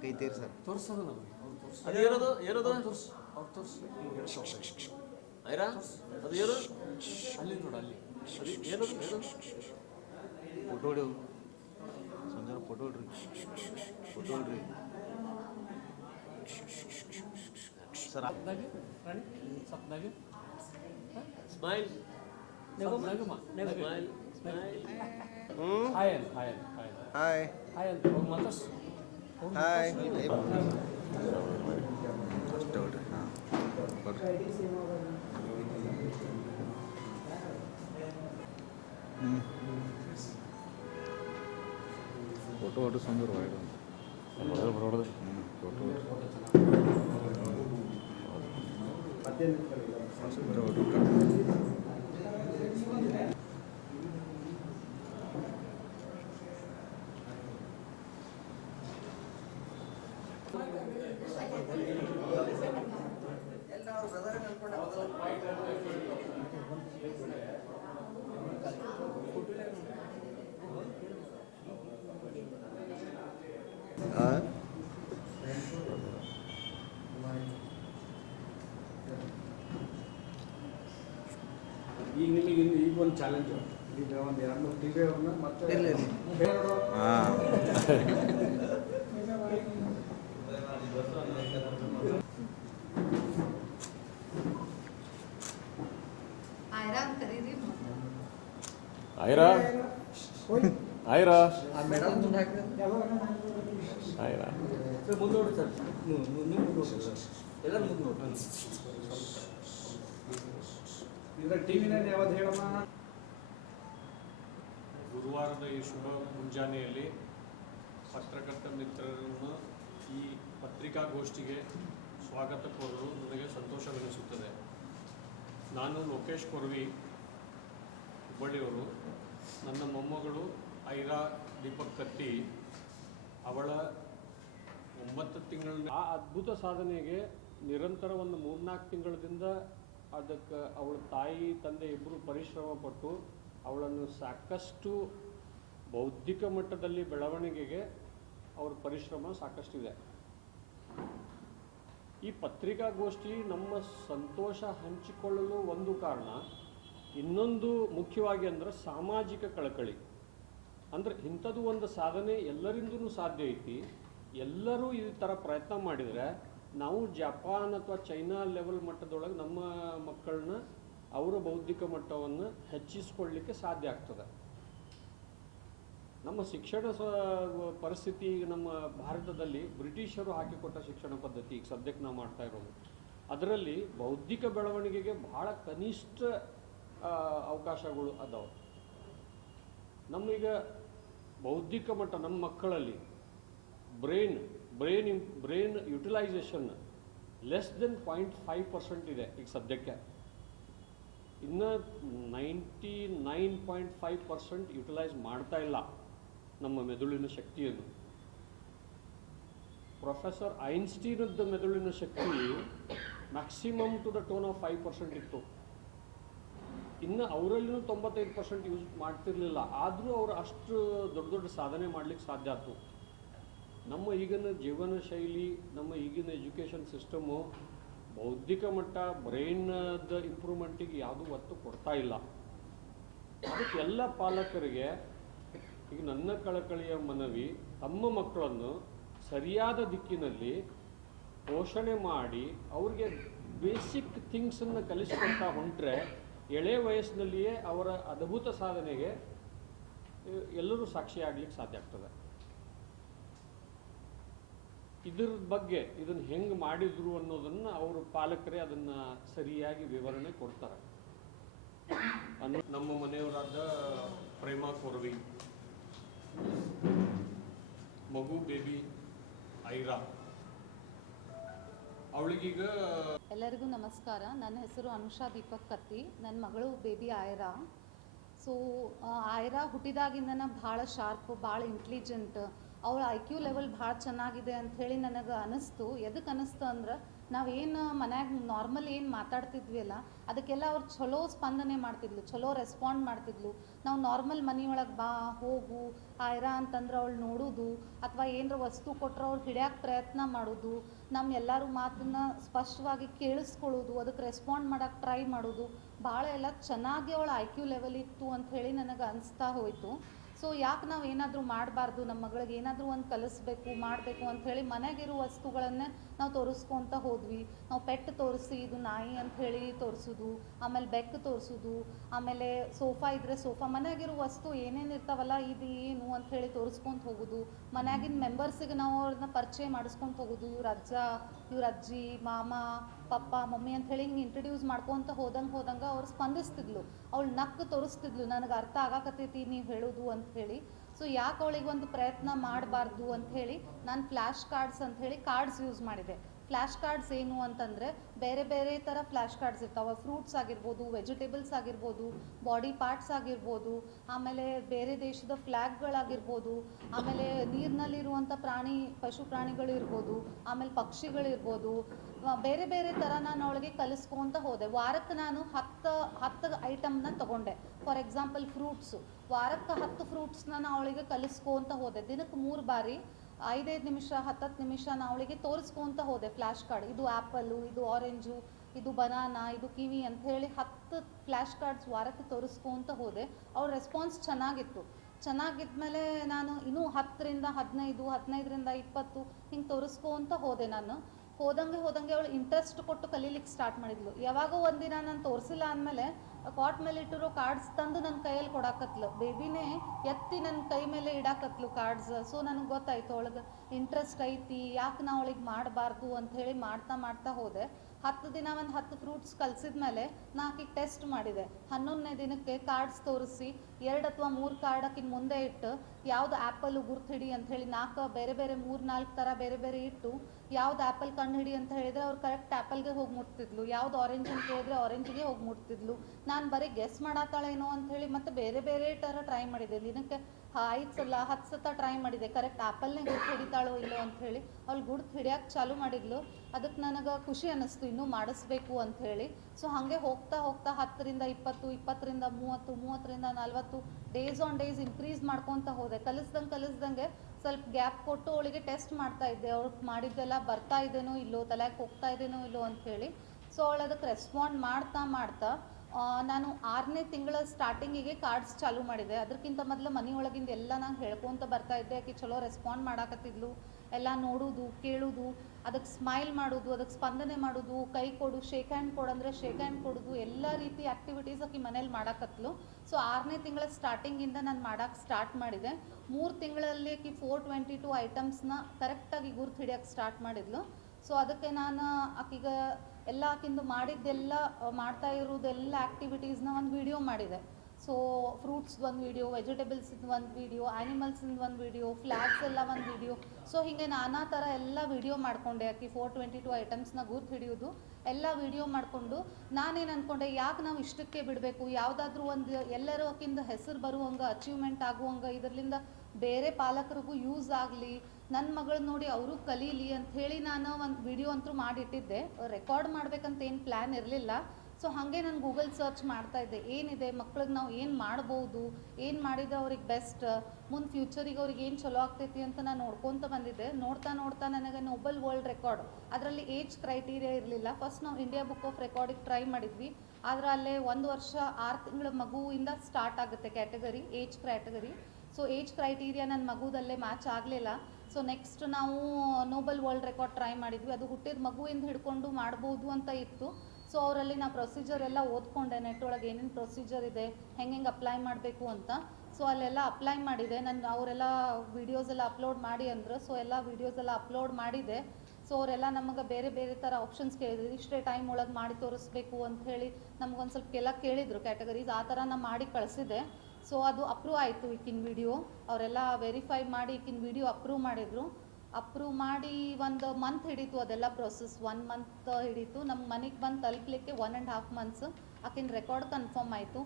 ಕೈ ತೇರಿ ಸರ್ ತೋರ್ಸೋದು ನಮಗೆ ಅವ್ರು ತೋರ್ಸು ಅದು ಏನದು ಏನದು ತೋರ್ಸು ಅವ್ರು ತೋರ್ಸು ಐರಾ ಅದು ಏನು ಅಲ್ಲಿ ನೋಡು ಅಲ್ಲಿ ಅದು ಏನದು ಏನದು ಫೋಟೋ ಹೊಡಿವು ಸಂಜಾನ ಫೋಟೋ ಹೊಡ್ರಿ ಫೋಟೋ ಹೊಡ್ರಿ ಸರ್ ಆ- ಸಪ್ನಾಗೆ ರಾಣಿ ಸಪ್ನಾಗೆ ಸ್ಮೈಲ್ ನಗಮ ಸ್ಮೈಲ್ ಸ್ಮೈಲ್ ಹಾಯ್ ಅಂತ ಹಾಯ್ ಅಂತ ಹಾಯ್ ಅಂತ ಹಾಯ್ ಹಾಯ್ ಅಂತ ಹೋಗಿ ಮಾತಾಡ್ಸು ಹೋಗಿ ಹಾಯ್ ಮಾತಾಡ್ಸು. ಅಷ್ಟೇ ಹೊಡ್ರಿ ಹಾಂ ಬರ್ರಿ ಫೋಟೋ ಹೊಡ್ರಿ ಸಂದೂರು ವೈಡ್ ಬರೋದು ಫೋಟೋ ಹಾಂ ಈಗ ನಿಮಗೆ ಇನ್ನು ಈಗ ಒಂದು ಚಾಲೆಂಜ್ ಈಗ ಒಂದು ಎರಡು ಮೂರು ಟಿ ವಿ ಅವ್ರನ್ನ ಮತ್ತೆ ಇಲ್ಲ, ಇಲ್ಲ. ಬೇರೆ ಹಾಂ ಆಯ್ರಾ ಅಂತ ಕರೀರಿ ಐರಾ ಐರಾ ಆ ಮೇಡಮ್ ಮುಂದೆ ಐರಾ ಸರ್ ಮುಂದೆ ನೋಡಿ ಸರ್ ನೀವು ನೀವು ಮುಂದೆ ನೋಡಿ ಸರ್ ಎಲ್ಲರೂ ಮುಂದೆ ನೋಡಿ ಇದ್ರಾಗ ಟಿ ವಿನಲ್ಲಿ ಯಾವ್ದು ಹೇಳಮ್ಮ ಗುರುವಾರದ ಈ ಶುಭ ಮುಂಜಾನೆಯಲ್ಲಿ ಪತ್ರಕರ್ತ ಮಿತ್ರರನ್ನು ಈ ಪತ್ರಿಕಾಗೋಷ್ಠಿಗೆ ಸ್ವಾಗತ ಕೋರಲು ನನಗೆ ಸಂತೋಷವೆನಿಸುತ್ತದೆ. ನಾನು ಲೋಕೇಶ್ ಕೊರ್ವಿ ಹುಬ್ಬಳ್ಳಿಯವರು. ನನ್ನ ಮೊಮ್ಮಗಳು ಐರಾ ದೀಪಕ್ ಕತ್ತಿ, ಅವಳ ಒಂಬತ್ತು ತಿಂಗಳ ಆ ಅದ್ಭುತ ಸಾಧನೆಗೆ ನಿರಂತರ ಒಂದು ಮೂರ್ನಾಲ್ಕು ತಿಂಗಳದಿಂದ ಅದಕ್ಕೆ ಅವಳ ತಾಯಿ, ತಂದೆ ಇಬ್ಬರು ಪರಿಶ್ರಮ ಪಟ್ಟು ಅವಳನ್ನು ಸಾಕಷ್ಟು ಬೌದ್ಧಿಕ ಮಟ್ಟದಲ್ಲಿ ಬೆಳವಣಿಗೆಗೆ ಅವ್ರ ಪರಿಶ್ರಮ ಸಾಕಷ್ಟಿದೆ. ಈ ಪತ್ರಿಕಾಗೋಷ್ಠಿ ನಮ್ಮ ಸಂತೋಷ ಹಂಚಿಕೊಳ್ಳಲು ಒಂದು ಕಾರಣ, ಇನ್ನೊಂದು ಮುಖ್ಯವಾಗಿ ಅಂದ್ರೆ ಸಾಮಾಜಿಕ ಕಳಕಳಿ. ಅಂದ್ರೆ ಇಂಥದ್ದು ಒಂದು ಸಾಧನೆ ಎಲ್ಲರಿಂದೂ ಸಾಧ್ಯ ಐತಿ. ಎಲ್ಲರೂ ಈ ಥರ ಪ್ರಯತ್ನ ಮಾಡಿದರೆ ನಾವು ಜಪಾನ್ ಅಥವಾ ಚೈನಾ ಲೆವೆಲ್ ಮಟ್ಟದೊಳಗೆ ನಮ್ಮ ಮಕ್ಕಳನ್ನ ಅವರ ಬೌದ್ಧಿಕ ಮಟ್ಟವನ್ನು ಹೆಚ್ಚಿಸ್ಕೊಳ್ಳಿಕ್ಕೆ ಸಾಧ್ಯ ಆಗ್ತದೆ. ನಮ್ಮ ಶಿಕ್ಷಣ ಸ, ಪರಿಸ್ಥಿತಿ ನಮ್ಮ ಭಾರತದಲ್ಲಿ ಬ್ರಿಟಿಷರು ಹಾಕಿಕೊಟ್ಟ ಶಿಕ್ಷಣ ಪದ್ಧತಿ ಈಗ ಸದ್ಯಕ್ಕೆ ನಾವು ಮಾಡ್ತಾ ಇರೋದು. ಅದರಲ್ಲಿ ಬೌದ್ಧಿಕ ಬೆಳವಣಿಗೆಗೆ ಬಹಳ ಕನಿಷ್ಠ ಅವಕಾಶಗಳು ಅದಾವೆ. ನಮ್ಮೀಗ ಬೌದ್ಧಿಕ ಮಟ್ಟ ನಮ್ಮ ಮಕ್ಕಳಲ್ಲಿ brain brain brain utilization less then point five percent ಇದೆ ಈಗ ಸದ್ಯಕ್ಕೆ. ಇನ್ನು ninety nine point five percent utilize ಮಾಡ್ತಾ ಇಲ್ಲ ನಮ್ಮ ಮೆದುಳಿನ ಶಕ್ತಿಯನ್ನು. ಪ್ರೊಫೆಸರ್ ಐನ್ಸ್ಟೀನದ್ದು ಮೆದುಳಿನ ಶಕ್ತಿ maximum to the tune of five percent ಇತ್ತು. ಇನ್ನು ಅವರಲ್ಲಿನೂ ತೊಂಬತ್ತೈದು ಪರ್ಸೆಂಟ್ ಯೂಸ್ ಮಾಡ್ತಿರ್ಲಿಲ್ಲ. ಆದರೂ ಅವರು ಅಷ್ಟು ದೊಡ್ಡ ದೊಡ್ಡ ಸಾಧನೆ ಮಾಡ್ಲಿಕ್ಕೆ ಸಾಧ್ಯ ಆಯ್ತು. ನಮ್ಮ ಈಗಿನ ಜೀವನ ಶೈಲಿ, ನಮ್ಮ ಈಗಿನ ಎಜುಕೇಷನ್ ಸಿಸ್ಟಮು ಬೌದ್ಧಿಕ ಮಟ್ಟ ಬ್ರೈನ್ದ ಇಂಪ್ರೂವ್ಮೆಂಟಿಗೆ ಯಾವುದೂ ಒತ್ತು ಕೊಡ್ತಾ ಇಲ್ಲ. ಅದಕ್ಕೆ ಎಲ್ಲ ಪಾಲಕರಿಗೆ, ಈಗ ನನ್ನ ಕಳಕಳಿಯ ಮನವಿ, ತಮ್ಮ ಮಕ್ಕಳನ್ನು ಸರಿಯಾದ ದಿಕ್ಕಿನಲ್ಲಿ ಪೋಷಣೆ ಮಾಡಿ, ಅವ್ರಿಗೆ ಬೇಸಿಕ್ ಥಿಂಗ್ಸನ್ನು ಕಲಿಸ್ಕೊಳ್ತಾ ಹೊಂಟ್ರೆ, ಎಳೆ ವಯಸ್ಸಿನಲ್ಲಿಯೇ ಅವರ ಅದ್ಭುತ ಸಾಧನೆಗೆ ಎಲ್ಲರೂ ಸಾಕ್ಷಿಯಾಗಲಿಕ್ಕೆ ಸಾಧ್ಯ ಆಗ್ತದೆ. ಇದ್ರ ಬಗ್ಗೆ ಇದನ್ನು ಹೆಂಗೆ ಮಾಡಿದ್ರು ಅನ್ನೋದನ್ನ ಅವರು ಪಾಲಕರೇ ಅದನ್ನ ಸರಿಯಾಗಿ ವಿವರಣೆ ಕೊಡ್ತಾರೆ. ನಮ್ಮ ಮನೆಯವರಾದ ಪ್ರೇಮ ಕೊರವಿ, ಮಗು ಬೇಬಿ ಐರಾ. ಅವಳಿಗೀಗ ಎಲ್ಲರಿಗೂ ನಮಸ್ಕಾರ. ನನ್ನ ಹೆಸರು ಅನುಷಾ ದೀಪಕ್ ಕತ್ತಿ. ನನ್ನ ಮಗಳು ಬೇಬಿ ಆಯ್ರಾ ಸೊ ಆಯ್ರಾ ಹುಟ್ಟಿದಾಗಿಂದನ ಭಾಳ ಶಾರ್ಪ್, ಭಾಳ ಇಂಟೆಲಿಜೆಂಟ್ ಅವಳ ಐ ಕ್ಯೂ ಲೆವೆಲ್ ಭಾಳ ಚೆನ್ನಾಗಿದೆ ಅಂಥೇಳಿ ನನಗೆ ಅನಿಸ್ತು. ಎದಕ್ಕೆ ಅನಿಸ್ತು ಅಂದ್ರೆ ನಾವೇನು ಮನ್ಯಾಗ ನಾರ್ಮಲ್ ಏನು ಮಾತಾಡ್ತಿದ್ವಿ ಅಲ್ಲ ಅದಕ್ಕೆಲ್ಲ ಅವ್ರು ಚಲೋ ಸ್ಪಂದನೆ ಮಾಡ್ತಿದ್ಲು ಚಲೋ ರೆಸ್ಪಾಂಡ್ ಮಾಡ್ತಿದ್ಲು. ನಾವು ನಾರ್ಮಲ್ ಮನೆಯೊಳಗೆ ಬಾ, ಹೋಗು ಆಯ್ರ ಅಂತಂದ್ರೆ ಅವಳು ನೋಡೋದು, ಅಥವಾ ಏನರ ವಸ್ತು ಕೊಟ್ಟರೆ ಅವ್ರು ಹಿಡಿಯಕ್ಕೆ ಪ್ರಯತ್ನ ಮಾಡೋದು ನಮ್ಮ ಎಲ್ಲರೂ ಮಾತನ್ನ ಸ್ಪಷ್ಟವಾಗಿ ಕೇಳಿಸ್ಕೊಳ್ಳೋದು ಅದಕ್ಕೆ ರೆಸ್ಪಾಂಡ್ ಮಾಡೋಕೆ ಟ್ರೈ ಮಾಡೋದು ಭಾಳ ಎಲ್ಲ ಚೆನ್ನಾಗಿ ಅವಳ ಐ ಕ್ಯೂ ಲೆವೆಲ್ ಇತ್ತು ಹೇಳಿ ನನಗೆ ಅನಿಸ್ತಾ ಹೋಯಿತು. ಸೊ ಯಾಕೆ ನಾವು ಏನಾದರೂ ಮಾಡಬಾರ್ದು? ನಮ್ಮ ಮಗಳಿಗೆ ಏನಾದರೂ ಒಂದು ಕಲಿಸ್ಬೇಕು ಮಾಡಬೇಕು ಅಂಥೇಳಿ ಮನೆಗಿರೋ ವಸ್ತುಗಳನ್ನೇ ನಾವು ತೋರಿಸ್ಕೊತ ಹೋದ್ವಿ. ನಾವು ಪೆಟ್ಟು ತೋರಿಸಿ ಇದು ನಾಯಿ ಅಂತ ಹೇಳಿ ತೋರಿಸೋದು, ಆಮೇಲೆ ಬೆಕ್ಕು ತೋರಿಸೋದು, ಆಮೇಲೆ ಸೋಫಾ ಇದ್ದರೆ ಸೋಫಾ, ಮನೆಯಾಗಿರೋ ವಸ್ತು ಏನೇನು ಇರ್ತಾವಲ್ಲ ಇದು ಏನು ಅಂತ ಹೇಳಿ ತೋರಿಸ್ಕೊಂತ ಹೋಗೋದು. ಮನೆಯಾಗಿನ ಮೆಂಬರ್ಸಿಗೆ ನಾವು ಅವ್ರನ್ನ ಪರಿಚಯ ಮಾಡಿಸ್ಕೊಂತ ಹೋಗೋದು. ಇವ್ರ ಅಜ್ಜ, ಇವ್ರ ಅಜ್ಜಿ, ಮಾಮ, ಪಪ್ಪ, ಮಮ್ಮಿ ಅಂತ ಹೇಳಿ ಹಿಂಗೆ ಇಂಟ್ರಡ್ಯೂಸ್ ಮಾಡ್ಕೊತ ಹೋದಂಗೆ ಹೋದಂಗೆ ಅವ್ರು ಸ್ಪಂದಿಸ್ತಿದ್ಲು. ಅವಳು ನಕ್ಕು ತೋರಿಸ್ತಿದ್ಲು. ನನಗೆ ಅರ್ಥ ಆಗಾಕತ್ತೈತಿ ನೀವು ಹೇಳೋದು ಅಂತ ಹೇಳಿ. ಸೊ ಯಾಕೆ ಅವಳಿಗೆ ಒಂದು ಪ್ರಯತ್ನ ಮಾಡಬಾರ್ದು ಹೇಳಿ ನಾನು ಫ್ಲ್ಯಾಶ್ ಕಾರ್ಡ್ಸ್ ಅಂತ ಹೇಳಿ ಕಾರ್ಡ್ಸ್ ಯೂಸ್ ಮಾಡಿದೆ. ಫ್ಲ್ಯಾಶ್ ಕಾರ್ಡ್ಸ್ ಏನು ಅಂತಂದರೆ ಬೇರೆ ಬೇರೆ ಥರ ಫ್ಲ್ಯಾಶ್ ಕಾರ್ಡ್ಸ್ ಇರ್ತಾವೆ. ಫ್ರೂಟ್ಸ್ ಆಗಿರ್ಬೋದು, ವೆಜಿಟೇಬಲ್ಸ್ ಆಗಿರ್ಬೋದು, ಬಾಡಿ ಪಾರ್ಟ್ಸ್ ಆಗಿರ್ಬೋದು, ಆಮೇಲೆ ಬೇರೆ ದೇಶದ ಫ್ಲ್ಯಾಗ್ಗಳಾಗಿರ್ಬೋದು ಆಮೇಲೆ ನೀರಿನಲ್ಲಿರುವಂಥ ಪ್ರಾಣಿ, ಪಶು ಪ್ರಾಣಿಗಳು ಇರ್ಬೋದು, ಆಮೇಲೆ ಪಕ್ಷಿಗಳಿರ್ಬೋದು ಬೇರೆ ಬೇರೆ ಥರ ನಾನು ಅವಳಿಗೆ ಕಲಿಸ್ಕೊಂತ ಹೋದೆ. ವಾರಕ್ಕೆ ನಾನು ಹತ್ತು ಹತ್ತು ಐಟಮ್ನ ತಗೊಂಡೆ. ಫಾರ್ ಎಕ್ಸಾಂಪಲ್ ಫ್ರೂಟ್ಸು ವಾರಕ್ಕೆ ಹತ್ತು ಫ್ರೂಟ್ಸ್ನ ನಾ ಅವಳಿಗೆ ಕಲಿಸ್ಕೊಂತ ಹೋದೆ. ದಿನಕ್ಕೆ ಮೂರು ಬಾರಿ, ಐದೈದು ನಿಮಿಷ ಹತ್ತತ್ತು ನಿಮಿಷ ನಾ ಅವಳಿಗೆ ತೋರಿಸ್ಕೊಂತ ಹೋದೆ ಫ್ಲ್ಯಾಶ್ ಕಾರ್ಡ್ ಇದು ಆ್ಯಪಲ್ಲು ಇದು ಆರೆಂಜು ಇದು ಬನಾನಾ ಇದು ಕಿವಿ ಅಂತ ಹೇಳಿ ಹತ್ತು ಫ್ಲ್ಯಾಶ್ ಕಾರ್ಡ್ಸ್ ವಾರಕ್ಕೆ ತೋರಿಸ್ಕೊಂತ ಹೋದೆ. ಅವ್ರ ರೆಸ್ಪಾನ್ಸ್ ಚೆನ್ನಾಗಿತ್ತು. ಚೆನ್ನಾಗಿದ್ಮೇಲೆ ನಾನು ಇನ್ನೂ ಹತ್ತರಿಂದ ಹದಿನೈದು, ಹದಿನೈದರಿಂದ ಇಪ್ಪತ್ತು ಹಿಂಗೆ ತೋರಿಸ್ಕೊಂತ ಹೋದೆ ನಾನು. ಹೋದಂಗೆ ಹೋದಂಗೆ ಅವಳು ಇಂಟ್ರೆಸ್ಟ್ ಕೊಟ್ಟು ಕಲೀಲಿಕ್ಕೆ ಸ್ಟಾರ್ಟ್ ಮಾಡಿದ್ಲು. ಯಾವಾಗೋ ಒಂದಿನ ನಾನು ತೋರಿಸಿಲ್ಲ ಅಂದಮೇಲೆ ಕಾಟ್ ಮೇಲೆ ಇಟ್ಟಿರೋ ಕಾರ್ಡ್ಸ್ ತಂದು ನನ್ನ ಕೈಯಲ್ಲಿ ಕೊಡಾಕತ್ಲು. ಬೇಬಿನೇ ಎತ್ತಿ ನನ್ನ ಕೈ ಮೇಲೆ ಇಡಾಕತ್ಲು ಕಾರ್ಡ್ಸ್ ಸೊ ನನಗೆ ಗೊತ್ತಾಯ್ತು, ಅವಳಿಗೆ ಇಂಟ್ರೆಸ್ಟ್ ಐತಿ, ಯಾಕೆ ನಾ ಅವಳಿಗೆ ಮಾಡಬಾರ್ದು ಅಂಥೇಳಿ ಮಾಡ್ತಾ ಮಾಡ್ತಾ ಹೋದೆ. ಹತ್ತು ದಿನ ಒಂದು ಹತ್ತು ಫ್ರೂಟ್ಸ್ ಕಲಿಸಿದ್ಮೇಲೆ ನಾ ಆಕಿಗೆ ಟೆಸ್ಟ್ ಮಾಡಿದೆ. ಹನ್ನೊಂದನೇ ದಿನಕ್ಕೆ ಕಾರ್ಡ್ಸ್ ತೋರಿಸಿ, ಎರಡು ಅಥವಾ ಮೂರು ಕಾರ್ಡ್ ಆಕಿನ ಮುಂದೆ ಇಟ್ಟು, ಯಾವುದು ಆ್ಯಪಲ್ಲು ಗುರ್ತಿಡಿ ಅಂಥೇಳಿ ಹೇಳಿ ನಾಲ್ಕು ಬೇರೆ ಬೇರೆ ಮೂರು ನಾಲ್ಕು ಥರ ಬೇರೆ ಬೇರೆ ಇಟ್ಟು ಯಾವ್ದು ಆ್ಯಪಲ್ ಕಂಡು ಹಿಡಿ ಅಂತ ಹೇಳಿದ್ರೆ ಅವ್ರು ಕರೆಕ್ಟ್ ಆ್ಯಪಲ್ಗೆ ಹೋಗಿ ಮುಟ್ತಿದ್ಲು. ಯಾವ್ದು ಆರೆಂಜ್ ಅಂತ ಹೇಳಿದ್ರೆ ಆರೆಂಜ್ಗೆ ಹೋಗಿ ಮುಟ್ತಿದ್ಲು. ನಾನು ಬರೀ ಗೆಸ್ ಅಂತ ಹೇಳಿ ಮತ್ತೆ ಬೇರೆ ಬೇರೆ ಥರ ಟ್ರೈ ಮಾಡಿದೆ. ದಿನಕ್ಕೆ ಐದು ಸಲ ಹತ್ತು ಸತ ಟ್ರೈ ಮಾಡಿದೆ. ಕರೆಕ್ಟ್ ಆಪಲ್ನೇ ಗುರ್ತು ಹಿಡಿತಾಳೋ ಇಲ್ಲೋ ಅಂತ ಹೇಳಿ ಅವ್ಳು ಗುರ್ತು ಹಿಡಿಯೋಕೆ ಚಾಲು ಮಾಡಿದ್ಲು. ಅದಕ್ಕೆ ನನಗೆ ಖುಷಿ ಅನ್ನಿಸ್ತು ಇನ್ನೂ ಮಾಡಿಸ್ಬೇಕು ಹೇಳಿ. ಸೊ ಹಾಗೆ ಹೋಗ್ತಾ ಹೋಗ್ತಾ ಹತ್ತರಿಂದ ಇಪ್ಪತ್ತು, ಇಪ್ಪತ್ತರಿಂದ ಮೂವತ್ತು, ಮೂವತ್ತರಿಂದ ನಲವತ್ತು ಡೇಸ್ ಆನ್ ಡೇಸ್ ಇನ್ಕ್ರೀಸ್ ಮಾಡ್ಕೊತ ಹೋದೆ. ಕಲಿಸ್ದಂಗೆ ಕಲಿಸ್ದಂಗೆ ಸ್ವಲ್ಪ ಗ್ಯಾಪ್ ಕೊಟ್ಟು ಅವಳಿಗೆ ಟೆಸ್ಟ್ ಮಾಡ್ತಾ ಇದ್ದೆ. ಅವ್ಳಿಗೆ ಮಾಡಿದ್ದೆಲ್ಲ ಬರ್ತಾ ಇದೇನೋ ಇಲ್ಲೋ ತಲೆಗೆ ಹೋಗ್ತಾ ಇದೇನೋ ಇಲ್ಲೋ ಅಂಥೇಳಿ ಸೊ ಅವಳು ಅದಕ್ಕೆ ರೆಸ್ಪಾಂಡ್ ಮಾಡ್ತಾ ಮಾಡ್ತಾ ನಾನು ಆರನೇ ತಿಂಗಳ ಸ್ಟಾರ್ಟಿಂಗಿಗೆ ಕಾರ್ಡ್ಸ್ ಚಾಲೂ ಮಾಡಿದೆ. ಅದಕ್ಕಿಂತ ಮೊದಲು ಮನೆಯೊಳಗಿಂದ ಎಲ್ಲ ನಾನು ಹೇಳ್ಕೊತ ಬರ್ತಾ ಇದ್ದೆ. ಆಕೆ ಚಲೋ ರೆಸ್ಪಾಂಡ್ ಮಾಡಾಕತ್ತಿದ್ಲು. ಎಲ್ಲ ನೋಡೋದು, ಕೇಳೋದು. ಅದಕ್ಕೆ ಸ್ಮೈಲ್ ಮಾಡೋದು, ಅದಕ್ಕೆ ಸ್ಪಂದನೆ ಮಾಡೋದು, ಕೈ ಕೊಡು ಶೇಕ್ ಹ್ಯಾಂಡ್ ಕೊಡಂದ್ರೆ ಶೇಕ್ ಹ್ಯಾಂಡ್ ಕೊಡೋದು, ಎಲ್ಲ ರೀತಿ ಆ್ಯಕ್ಟಿವಿಟೀಸ್ ಆಕೆ ಮನೇಲಿ ಮಾಡಾಕತ್ಲು. ಸೊ ಆರನೇ ತಿಂಗಳ ಸ್ಟಾರ್ಟಿಂಗಿಂದ ನಾನು ಮಾಡಕ್ಕೆ ಸ್ಟಾರ್ಟ್ ಮಾಡಿದೆ. ಮೂರು ತಿಂಗಳಲ್ಲಿ ಆಕಿ ಫೋರ್ ಟ್ವೆಂಟಿ ಟು ಐಟಮ್ಸ್ನ ಕರೆಕ್ಟಾಗಿ ಗುರ್ತು ಹಿಡಿಯೋಕ್ಕೆ ಸ್ಟಾರ್ಟ್ ಮಾಡಿದ್ಲು. ಸೊ ಅದಕ್ಕೆ ನಾನು ಆಕಿಗೆ ಎಲ್ಲ ಆಕಿಂದು ಮಾಡಿದ್ದೆಲ್ಲ, ಮಾಡ್ತಾ ಇರೋದೆಲ್ಲ ಆ್ಯಕ್ಟಿವಿಟೀಸ್ನ ಒಂದು ವಿಡಿಯೋ ಮಾಡಿದೆ. ಸೊ ಫ್ರೂಟ್ಸ್ ಒಂದು ವಿಡಿಯೋ ವೆಜಿಟೇಬಲ್ಸ್ ಒಂದು ವಿಡಿಯೋ ಆ್ಯನಿಮಲ್ಸಿಂದು ಒಂದು ವಿಡಿಯೋ ಫ್ಲ್ಯಾಗ್ಸ್ ಎಲ್ಲ ಒಂದು ವಿಡಿಯೋ ಸೊ ಹೀಗೆ ನಾನಾ ಥರ ಎಲ್ಲ ವಿಡಿಯೋ ಮಾಡಿಕೊಂಡೆ ಆಕಿ ಫೋರ್ ಟ್ವೆಂಟಿ ಟು ಐಟಮ್ಸ್ನ ಗುರ್ತು ಹಿಡಿಯೋದು. ಎಲ್ಲ ವಿಡಿಯೋ ಮಾಡಿಕೊಂಡು ನಾನೇನು ಅಂದ್ಕೊಂಡೆ ಯಾಕೆ ನಾವು ಇಷ್ಟಕ್ಕೆ ಬಿಡಬೇಕು? ಯಾವುದಾದ್ರೂ ಒಂದು ಎಲ್ಲರೂ ಆಕಿಂದ ಹೆಸರು ಬರುವಂಗೆ ಅಚೀವ್ಮೆಂಟ್ ಆಗುವಂಗೆ ಇದರಿಂದ ಬೇರೆ ಪಾಲಕರಿಗೂ ಯೂಸ್ ಆಗಲಿ ನನ್ನ ಮಗಳು ನೋಡಿ ಅವರು ಕಲೀಲಿ ಅಂಥೇಳಿ ನಾನು ಒಂದು ವಿಡಿಯೋ ಅಂತೂ ಮಾಡಿಟ್ಟಿದ್ದೆ. ರೆಕಾರ್ಡ್ ಮಾಡ್ಬೇಕಂತ ಏನು ಪ್ಲ್ಯಾನ್ ಇರಲಿಲ್ಲ. ಸೊ ಹಾಗೆ ನಾನು ಗೂಗಲ್ ಸರ್ಚ್ ಮಾಡ್ತಾ ಇದ್ದೆ. ಏನಿದೆ? ಮಕ್ಳಿಗೆ ನಾವು ಏನು ಮಾಡ್ಬೋದು? ಏನು ಮಾಡಿದರೆ ಅವ್ರಿಗೆ ಬೆಸ್ಟ್ ಮುಂದೆ ಫ್ಯೂಚರಿಗೆ ಅವ್ರಿಗೆ ಏನು ಚಲೋ ಆಗ್ತೈತಿ ಅಂತ ನಾನು ನೋಡ್ಕೊತ ಬಂದಿದ್ದೆ. ನೋಡ್ತಾ ನೋಡ್ತಾ ನನಗೆ ನೋಬಲ್ ವರ್ಲ್ಡ್ ರೆಕಾರ್ಡ್ ಅದರಲ್ಲಿ ಏಜ್ ಕ್ರೈಟೀರಿಯಾ ಇರಲಿಲ್ಲ. ಫಸ್ಟ್ ನಾವು ಇಂಡಿಯಾ ಬುಕ್ ಆಫ್ ರೆಕಾರ್ಡಿಗೆ ಟ್ರೈ ಮಾಡಿದ್ವಿ. ಆದರೆ ಅಲ್ಲೇ ಒಂದು ವರ್ಷ ಆರು ತಿಂಗಳ ಮಗುವಿಂದ ಸ್ಟಾರ್ಟ್ ಆಗುತ್ತೆ category age category so age criteria ನನ್ನ ಮಗುದಲ್ಲೇ ಮ್ಯಾಚ್ ಆಗಲಿಲ್ಲ. ಸೊ ನೆಕ್ಸ್ಟ್ ನಾವು ನೋಬಲ್ ವರ್ಲ್ಡ್ ರೆಕಾರ್ಡ್ ಟ್ರೈ ಮಾಡಿದ್ವಿ. ಅದು ಹುಟ್ಟಿದ ಮಗುವಿಂದ ಹಿಡ್ಕೊಂಡು ಮಾಡ್ಬೋದು ಅಂತ ಇತ್ತು. ಸೊ ಅವರಲ್ಲಿ ನಾ ಪ್ರೊಸೀಜರ್ ಎಲ್ಲ ಓದ್ಕೊಂಡೆ. ನೆಟ್ ಒಳಗೆ ಏನೇನು ಪ್ರೊಸೀಜರ್ ಇದೆ, ಹೆಂಗೆ ಹೆಂಗೆ ಅಪ್ಲೈ ಮಾಡಬೇಕು ಅಂತ. ಸೊ ಅಲ್ಲೆಲ್ಲ ಅಪ್ಲೈ ಮಾಡಿದೆ. ನನ್ನ ಅವರೆಲ್ಲ ವೀಡಿಯೋಸ್ ಎಲ್ಲ ಅಪ್ಲೋಡ್ ಮಾಡಿ ಅಂದರು. ಸೊ ಎಲ್ಲ ವೀಡಿಯೋಸ್ ಎಲ್ಲ ಅಪ್ಲೋಡ್ ಮಾಡಿದೆ. ಸೊ ಅವರೆಲ್ಲ ನಮಗೆ ಬೇರೆ ಬೇರೆ ಥರ ಆಪ್ಷನ್ಸ್ ಕೇಳಿದ್ರು. ಇಷ್ಟೇ ಟೈಮ್ ಒಳಗೆ ಮಾಡಿ ತೋರಿಸ್ಬೇಕು ಅಂತ ಹೇಳಿ ನಮ್ಗೊಂದು ಸ್ವಲ್ಪ ಎಲ್ಲ ಕೇಳಿದರು ಕ್ಯಾಟಗರೀಸ್ ಆ ಥರ ನಾನು ಮಾಡಿ ಕಳಿಸಿದೆ. ಸೊ ಅದು ಅಪ್ರೂವ್ ಆಯಿತು ಈಕಿನ ವಿಡಿಯೋ ಅವರೆಲ್ಲ ವೆರಿಫೈ ಮಾಡಿ ಈಕಿನ ವಿಡಿಯೋ ಅಪ್ರೂವ್ ಮಾಡಿದರು. ಅಪ್ರೂವ್ ಮಾಡಿ ಒಂದು ಮಂತ್ ಹಿಡೀತು, ಅದೆಲ್ಲ ಪ್ರೊಸೆಸ್ ಒನ್ ಮಂತ್ ಹಿಡೀತು. ನಮ್ಮ ಮನೆಗೆ ಬಂದು ತಲುಪಲಿಕ್ಕೆ ಒನ್ ಆ್ಯಂಡ್ ಹಾಫ್ ಮಂತ್ಸ್ ಆಕಿನ ರೆಕಾರ್ಡ್ ಕನ್ಫರ್ಮ್ ಆಯಿತು.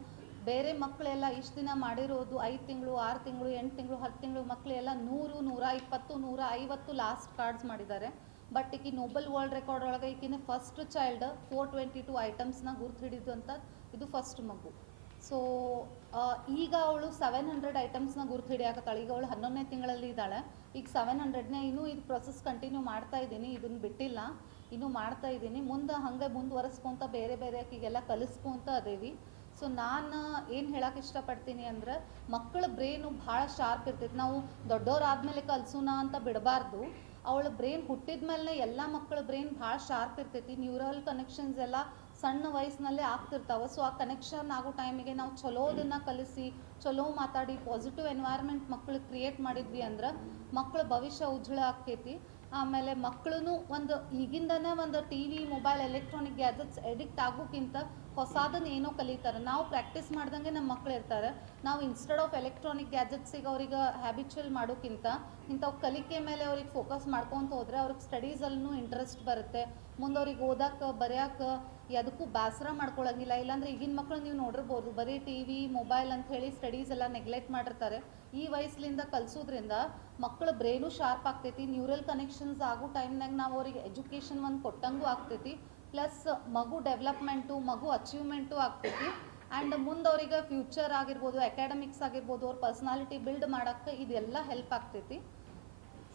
ಬೇರೆ ಮಕ್ಕಳೆಲ್ಲ ಇಷ್ಟು ದಿನ ಮಾಡಿರೋದು, ಐದು ತಿಂಗಳು, ಆರು ತಿಂಗಳು, ಎಂಟು ತಿಂಗಳು, ಹತ್ತು ತಿಂಗಳು ಮಕ್ಕಳೆಲ್ಲ ನೂರು, ನೂರ ಇಪ್ಪತ್ತು, ನೂರ ಐವತ್ತು ಲಾಸ್ಟ್ ಕಾರ್ಡ್ಸ್ ಮಾಡಿದ್ದಾರೆ. ಬಟ್ ಈಕಿ ನೋಬಲ್ ವರ್ಲ್ಡ್ ರೆಕಾರ್ಡ್ ಒಳಗೆ ಈಕಿನ first child four twenty two ಐಟಮ್ಸ್ನ ಗುರ್ತು ಹಿಡಿದು ಅಂತ, ಇದು ಫಸ್ಟ್ ಮಗು. ಸೊ ಈಗ ಅವಳು ಸೆವೆನ್ ಹಂಡ್ರೆಡ್ ಐಟಮ್ಸ್ನ ಗುರ್ತು ಹಿಡಿಯಾಕತ್ತಾಳೆ ಈಗ ಅವಳು ಹನ್ನೊಂದನೇ ತಿಂಗಳಲ್ಲಿ ಇದ್ದಾಳೆ. ಈಗ ಸೆವೆನ್ ಹಂಡ್ರೆಡ್ನೇ ಇನ್ನೂ ಇದು ಪ್ರೊಸೆಸ್ ಕಂಟಿನ್ಯೂ ಮಾಡ್ತಾ ಇದ್ದೀನಿ ಇದನ್ನು ಬಿಟ್ಟಿಲ್ಲ. ಇನ್ನೂ ಮಾಡ್ತಾ ಇದ್ದೀನಿ. ಮುಂದೆ ಹಾಗೆ ಮುಂದುವರೆಸ್ಕೊಂತ ಬೇರೆ ಬೇರೆ ಆಕಿಗೆಲ್ಲ ಕಲಿಸ್ಕೊಂತ ಅದೇವಿ. ಸೊ ನಾನು ಏನು ಹೇಳಕ್ಕೆ ಇಷ್ಟಪಡ್ತೀನಿ ಅಂದ್ರೆ ಮಕ್ಕಳ ಬ್ರೈನು ಭಾಳ ಶಾರ್ಪ್ ಇರ್ತೈತೆ. ನಾವು ದೊಡ್ಡವರಾದ್ಮೇಲೆ ಕಲ್ಸೋಣ ಅಂತ ಬಿಡಬಾರ್ದು. ಅವಳ ಬ್ರೈನ್ ಹುಟ್ಟಿದ ಮೇಲೆ ಎಲ್ಲ ಮಕ್ಕಳ ಬ್ರೈನ್ ಭಾಳ ಶಾರ್ಪ್ ಇರ್ತೈತಿ. ನ್ಯೂರಲ್ ಕನೆಕ್ಷನ್ಸ್ ಎಲ್ಲ ಸಣ್ಣ ವಯಸ್ಸಿನಲ್ಲೇ ಆಗ್ತಿರ್ತಾವೆ. ಸೊ ಆ ಕನೆಕ್ಷನ್ ಆಗೋ ಟೈಮಿಗೆ ನಾವು ಚಲೋದನ್ನ ಕಲಿಸಿ, ಚಲೋ ಮಾತಾಡಿ ಪಾಸಿಟಿವ್ ಎನ್ವೈರ್ಮೆಂಟ್ ಮಕ್ಳಿಗೆ ಕ್ರಿಯೇಟ್ ಮಾಡಿದ್ವಿ ಅಂದ್ರೆ ಮಕ್ಕಳ ಭವಿಷ್ಯ ಉಜ್ವಲ ಆಕೈತಿ ಆಮೇಲೆ ಮಕ್ಕಳು ಒಂದು ಈಗಿಂದನೇ ಒಂದು T V mobile electronic gadgets addict ಆಗೋಕ್ಕಿಂತ ಹೊಸದನ್ನ ಏನೋ ಕಲಿತಾರೆ. ನಾವು ಪ್ರಾಕ್ಟೀಸ್ ಮಾಡ್ದಂಗೆ ನಮ್ಮ ಮಕ್ಳು ಇರ್ತಾರೆ. ನಾವು ಇನ್ಸ್ಟೆಡ್ ಆಫ್ ಎಲೆಕ್ಟ್ರಾನಿಕ್ ಗ್ಯಾಜೆಟ್ಸಿಗೆ ಅವ್ರಿಗೆ ಹ್ಯಾಬಿಚುವಲ್ ಮಾಡೋಕ್ಕಿಂತ ಇಂಥವು ಕಲಿಕೆ ಮೇಲೆ ಅವ್ರಿಗೆ ಫೋಕಸ್ ಮಾಡ್ಕೊತ ಹೋದ್ರೆ ಅವ್ರಿಗೆ ಸ್ಟಡೀಸಲ್ಲೂ ಇಂಟ್ರೆಸ್ಟ್ ಬರುತ್ತೆ. ಮುಂದೆ ಅವ್ರಿಗೆ ಓದಕ್ಕೆ ಬರೆಯೋಕೆ ಅದಕ್ಕೂ ಬೇಸರ ಮಾಡ್ಕೊಳ್ಳೋಂಗಿಲ್ಲ ಇಲ್ಲಾಂದ್ರೆ ಈಗಿನ ಮಕ್ಕಳು ನೀವು ನೋಡಿರ್ಬೋದು, ಬರೀ ಟಿ ವಿ ಮೊಬೈಲ್ ಅಂತ ಹೇಳಿ ಸ್ಟಡೀಸ್ ಎಲ್ಲ ನೆಗ್ಲೆಕ್ಟ್ ಮಾಡಿರ್ತಾರೆ. ಈ ವಯಸ್ಸಿನಿಂದ ಕಲಿಸೋದ್ರಿಂದ ಮಕ್ಕಳ ಬ್ರೈನು ಶಾರ್ಪ್ ಆಗ್ತೈತಿ ನ್ಯೂರಲ್ ಕನೆಕ್ಷನ್ಸ್ ಆಗೋ ಟೈಮ್ನಾಗ ನಾವು ಅವ್ರಿಗೆ ಎಜುಕೇಷನ್ ಒಂದು ಕೊಟ್ಟಂಗೂ ಆಗ್ತೈತಿ. ಪ್ಲಸ್ ಮಗು ಡೆವಲಪ್ಮೆಂಟು ಮಗು ಅಚೀವ್ಮೆಂಟು ಆಗ್ತೈತಿ. ಆ್ಯಂಡ್ ಮುಂದೆ ಅವ್ರಿಗೆ ಫ್ಯೂಚರ್ ಆಗಿರ್ಬೋದು ಅಕಾಡೆಮಿಕ್ಸ್ ಆಗಿರ್ಬೋದು, ಅವ್ರ ಪರ್ಸ್ನಾಲಿಟಿ ಬಿಲ್ಡ್ ಮಾಡೋಕ್ಕೆ ಇದೆಲ್ಲ ಹೆಲ್ಪ್ ಆಗ್ತೈತಿ.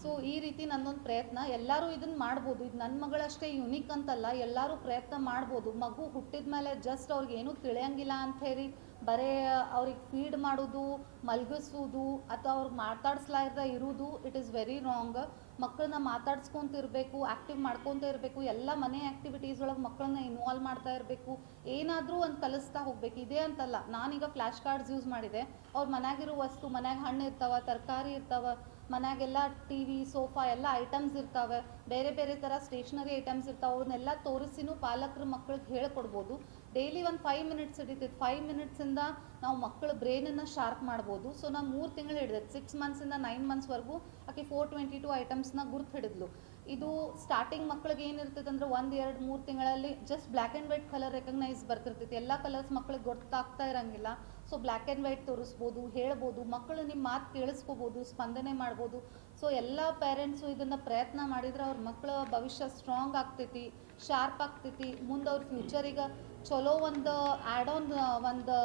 ಸೊ ಈ ರೀತಿ ನನ್ನೊಂದು ಪ್ರಯತ್ನ, ಎಲ್ಲರೂ ಇದನ್ನ ಮಾಡ್ಬೋದು. ಇದು ನನ್ನ ಮಗಳಷ್ಟೇ ಯುನಿಕ್ ಅಂತಲ್ಲ, ಎಲ್ಲರೂ ಪ್ರಯತ್ನ ಮಾಡ್ಬೋದು. ಮಗು ಹುಟ್ಟಿದ ಮೇಲೆ ಜಸ್ಟ್ ಅವ್ರಿಗೆ ಏನೂ ತಿಳಿಯಂಗಿಲ್ಲ ಅಂತ ಹೇಳಿ, ಬರೇ ಅವ್ರಿಗೆ ಫೀಡ್ ಮಾಡೋದು, ಮಲಗಿಸೋದು, ಅಥವಾ ಅವ್ರಿಗೆ ಮಾತಾಡಿಸ್ಲಾರ್ದೆ ಇರೋದು ಇಟ್ ಈಸ್ ವೆರಿ ರಾಂಗ್ ಮಕ್ಕಳನ್ನ ಮಾತಾಡ್ಸ್ಕೊಂತ ಇರಬೇಕು ಆ್ಯಕ್ಟಿವ್ ಮಾಡ್ಕೊತ ಇರಬೇಕು, ಎಲ್ಲ ಮನೆ ಆ್ಯಕ್ಟಿವಿಟೀಸ್ ಒಳಗೆ ಮಕ್ಕಳನ್ನ ಇನ್ವಾಲ್ವ್ ಮಾಡ್ತಾ ಇರಬೇಕು. ಏನಾದರೂ ಒಂದು ಕಲಿಸ್ತಾ ಹೋಗ್ಬೇಕು. ಇದೇ ಅಂತಲ್ಲ, ನಾನೀಗ ಫ್ಲ್ಯಾಶ್ ಕಾರ್ಡ್ಸ್ ಯೂಸ್ ಮಾಡಿದೆ. ಅವ್ರ ಮನ್ಯಾಗಿರೋ ವಸ್ತು, ಮನ್ಯಾಗ ಹಣ್ಣು ಇರ್ತಾವ, ತರಕಾರಿ ಇರ್ತಾವ ಮನ್ಯಾಗೆಲ್ಲ ಟಿ ವಿ ಸೋಫಾ ಎಲ್ಲ ಐಟಮ್ಸ್ ಇರ್ತಾವೆ. ಬೇರೆ ಬೇರೆ ಥರ ಸ್ಟೇಷ್ನರಿ ಐಟಮ್ಸ್ ಇರ್ತಾವೆ. ಅವನ್ನೆಲ್ಲ ತೋರಿಸಿನೂ ಪಾಲಕರು ಮಕ್ಳಿಗೆ ಹೇಳ್ಕೊಡ್ಬೋದು. ಡೈಲಿ ಒಂದು ಫೈವ್ ಮಿನಿಟ್ಸ್ ಹಿಡಿತೈತೆ. ಫೈವ್ ಮಿನಿಟ್ಸಿಂದ ನಾವು ಮಕ್ಕಳ ಬ್ರೈನನ್ನು ಶಾರ್ಪ್ ಮಾಡ್ಬೋದು. ಸೊ ನಾವು ಮೂರು ತಿಂಗಳು ಹಿಡಿದೈತೆ ಸಿಕ್ಸ್ ಮಂತ್ಸಿಂದ ನೈನ್ ಮಂತ್ಸ್ವರೆಗೂ ಆಕೆ ಫೋರ್ ಟ್ವೆಂಟಿ ಟು ಐಟಮ್ಸ್ನ ಗುರ್ತು ಹಿಡಿದ್ಲು. ಇದು ಸ್ಟಾರ್ಟಿಂಗ್ ಮಕ್ಳಿಗೆ ಏನಿರ್ತೈತೆ ಅಂದ್ರೆ ಒಂದು, ಎರಡು, ಮೂರು ತಿಂಗಳಲ್ಲಿ just black and white colour recognise ಬರ್ತಿರ್ತೈತಿ. ಎಲ್ಲ ಕಲರ್ಸ್ ಮಕ್ಳಿಗೆ ಗೊತ್ತಾಗ್ತಾ ಇರಂಗಿಲ್ಲ. ಸೊ ಬ್ಲ್ಯಾಕ್ ಆ್ಯಂಡ್ ವೈಟ್ ತೋರಿಸ್ಬೋದು, ಹೇಳ್ಬೋದು ಮಕ್ಕಳು ನಿಮ್ಮ ಮಾತು ಕೇಳಿಸ್ಕೋಬೋದು, ಸ್ಪಂದನೆ ಮಾಡ್ಬೋದು. ಸೊ ಎಲ್ಲ ಪೇರೆಂಟ್ಸು ಇದನ್ನು ಪ್ರಯತ್ನ ಮಾಡಿದ್ರೆ ಅವ್ರ ಮಕ್ಕಳ ಭವಿಷ್ಯ ಸ್ಟ್ರಾಂಗ್ ಆಗ್ತೈತಿ ಶಾರ್ಪ್ ಆಗ್ತೈತಿ. ಮುಂದೆ ಅವ್ರ ಫ್ಯೂಚರಿಗೆ ಚಲೋ ಒಂದು ಆ್ಯಡ್ ಆನ್ ಒಂದು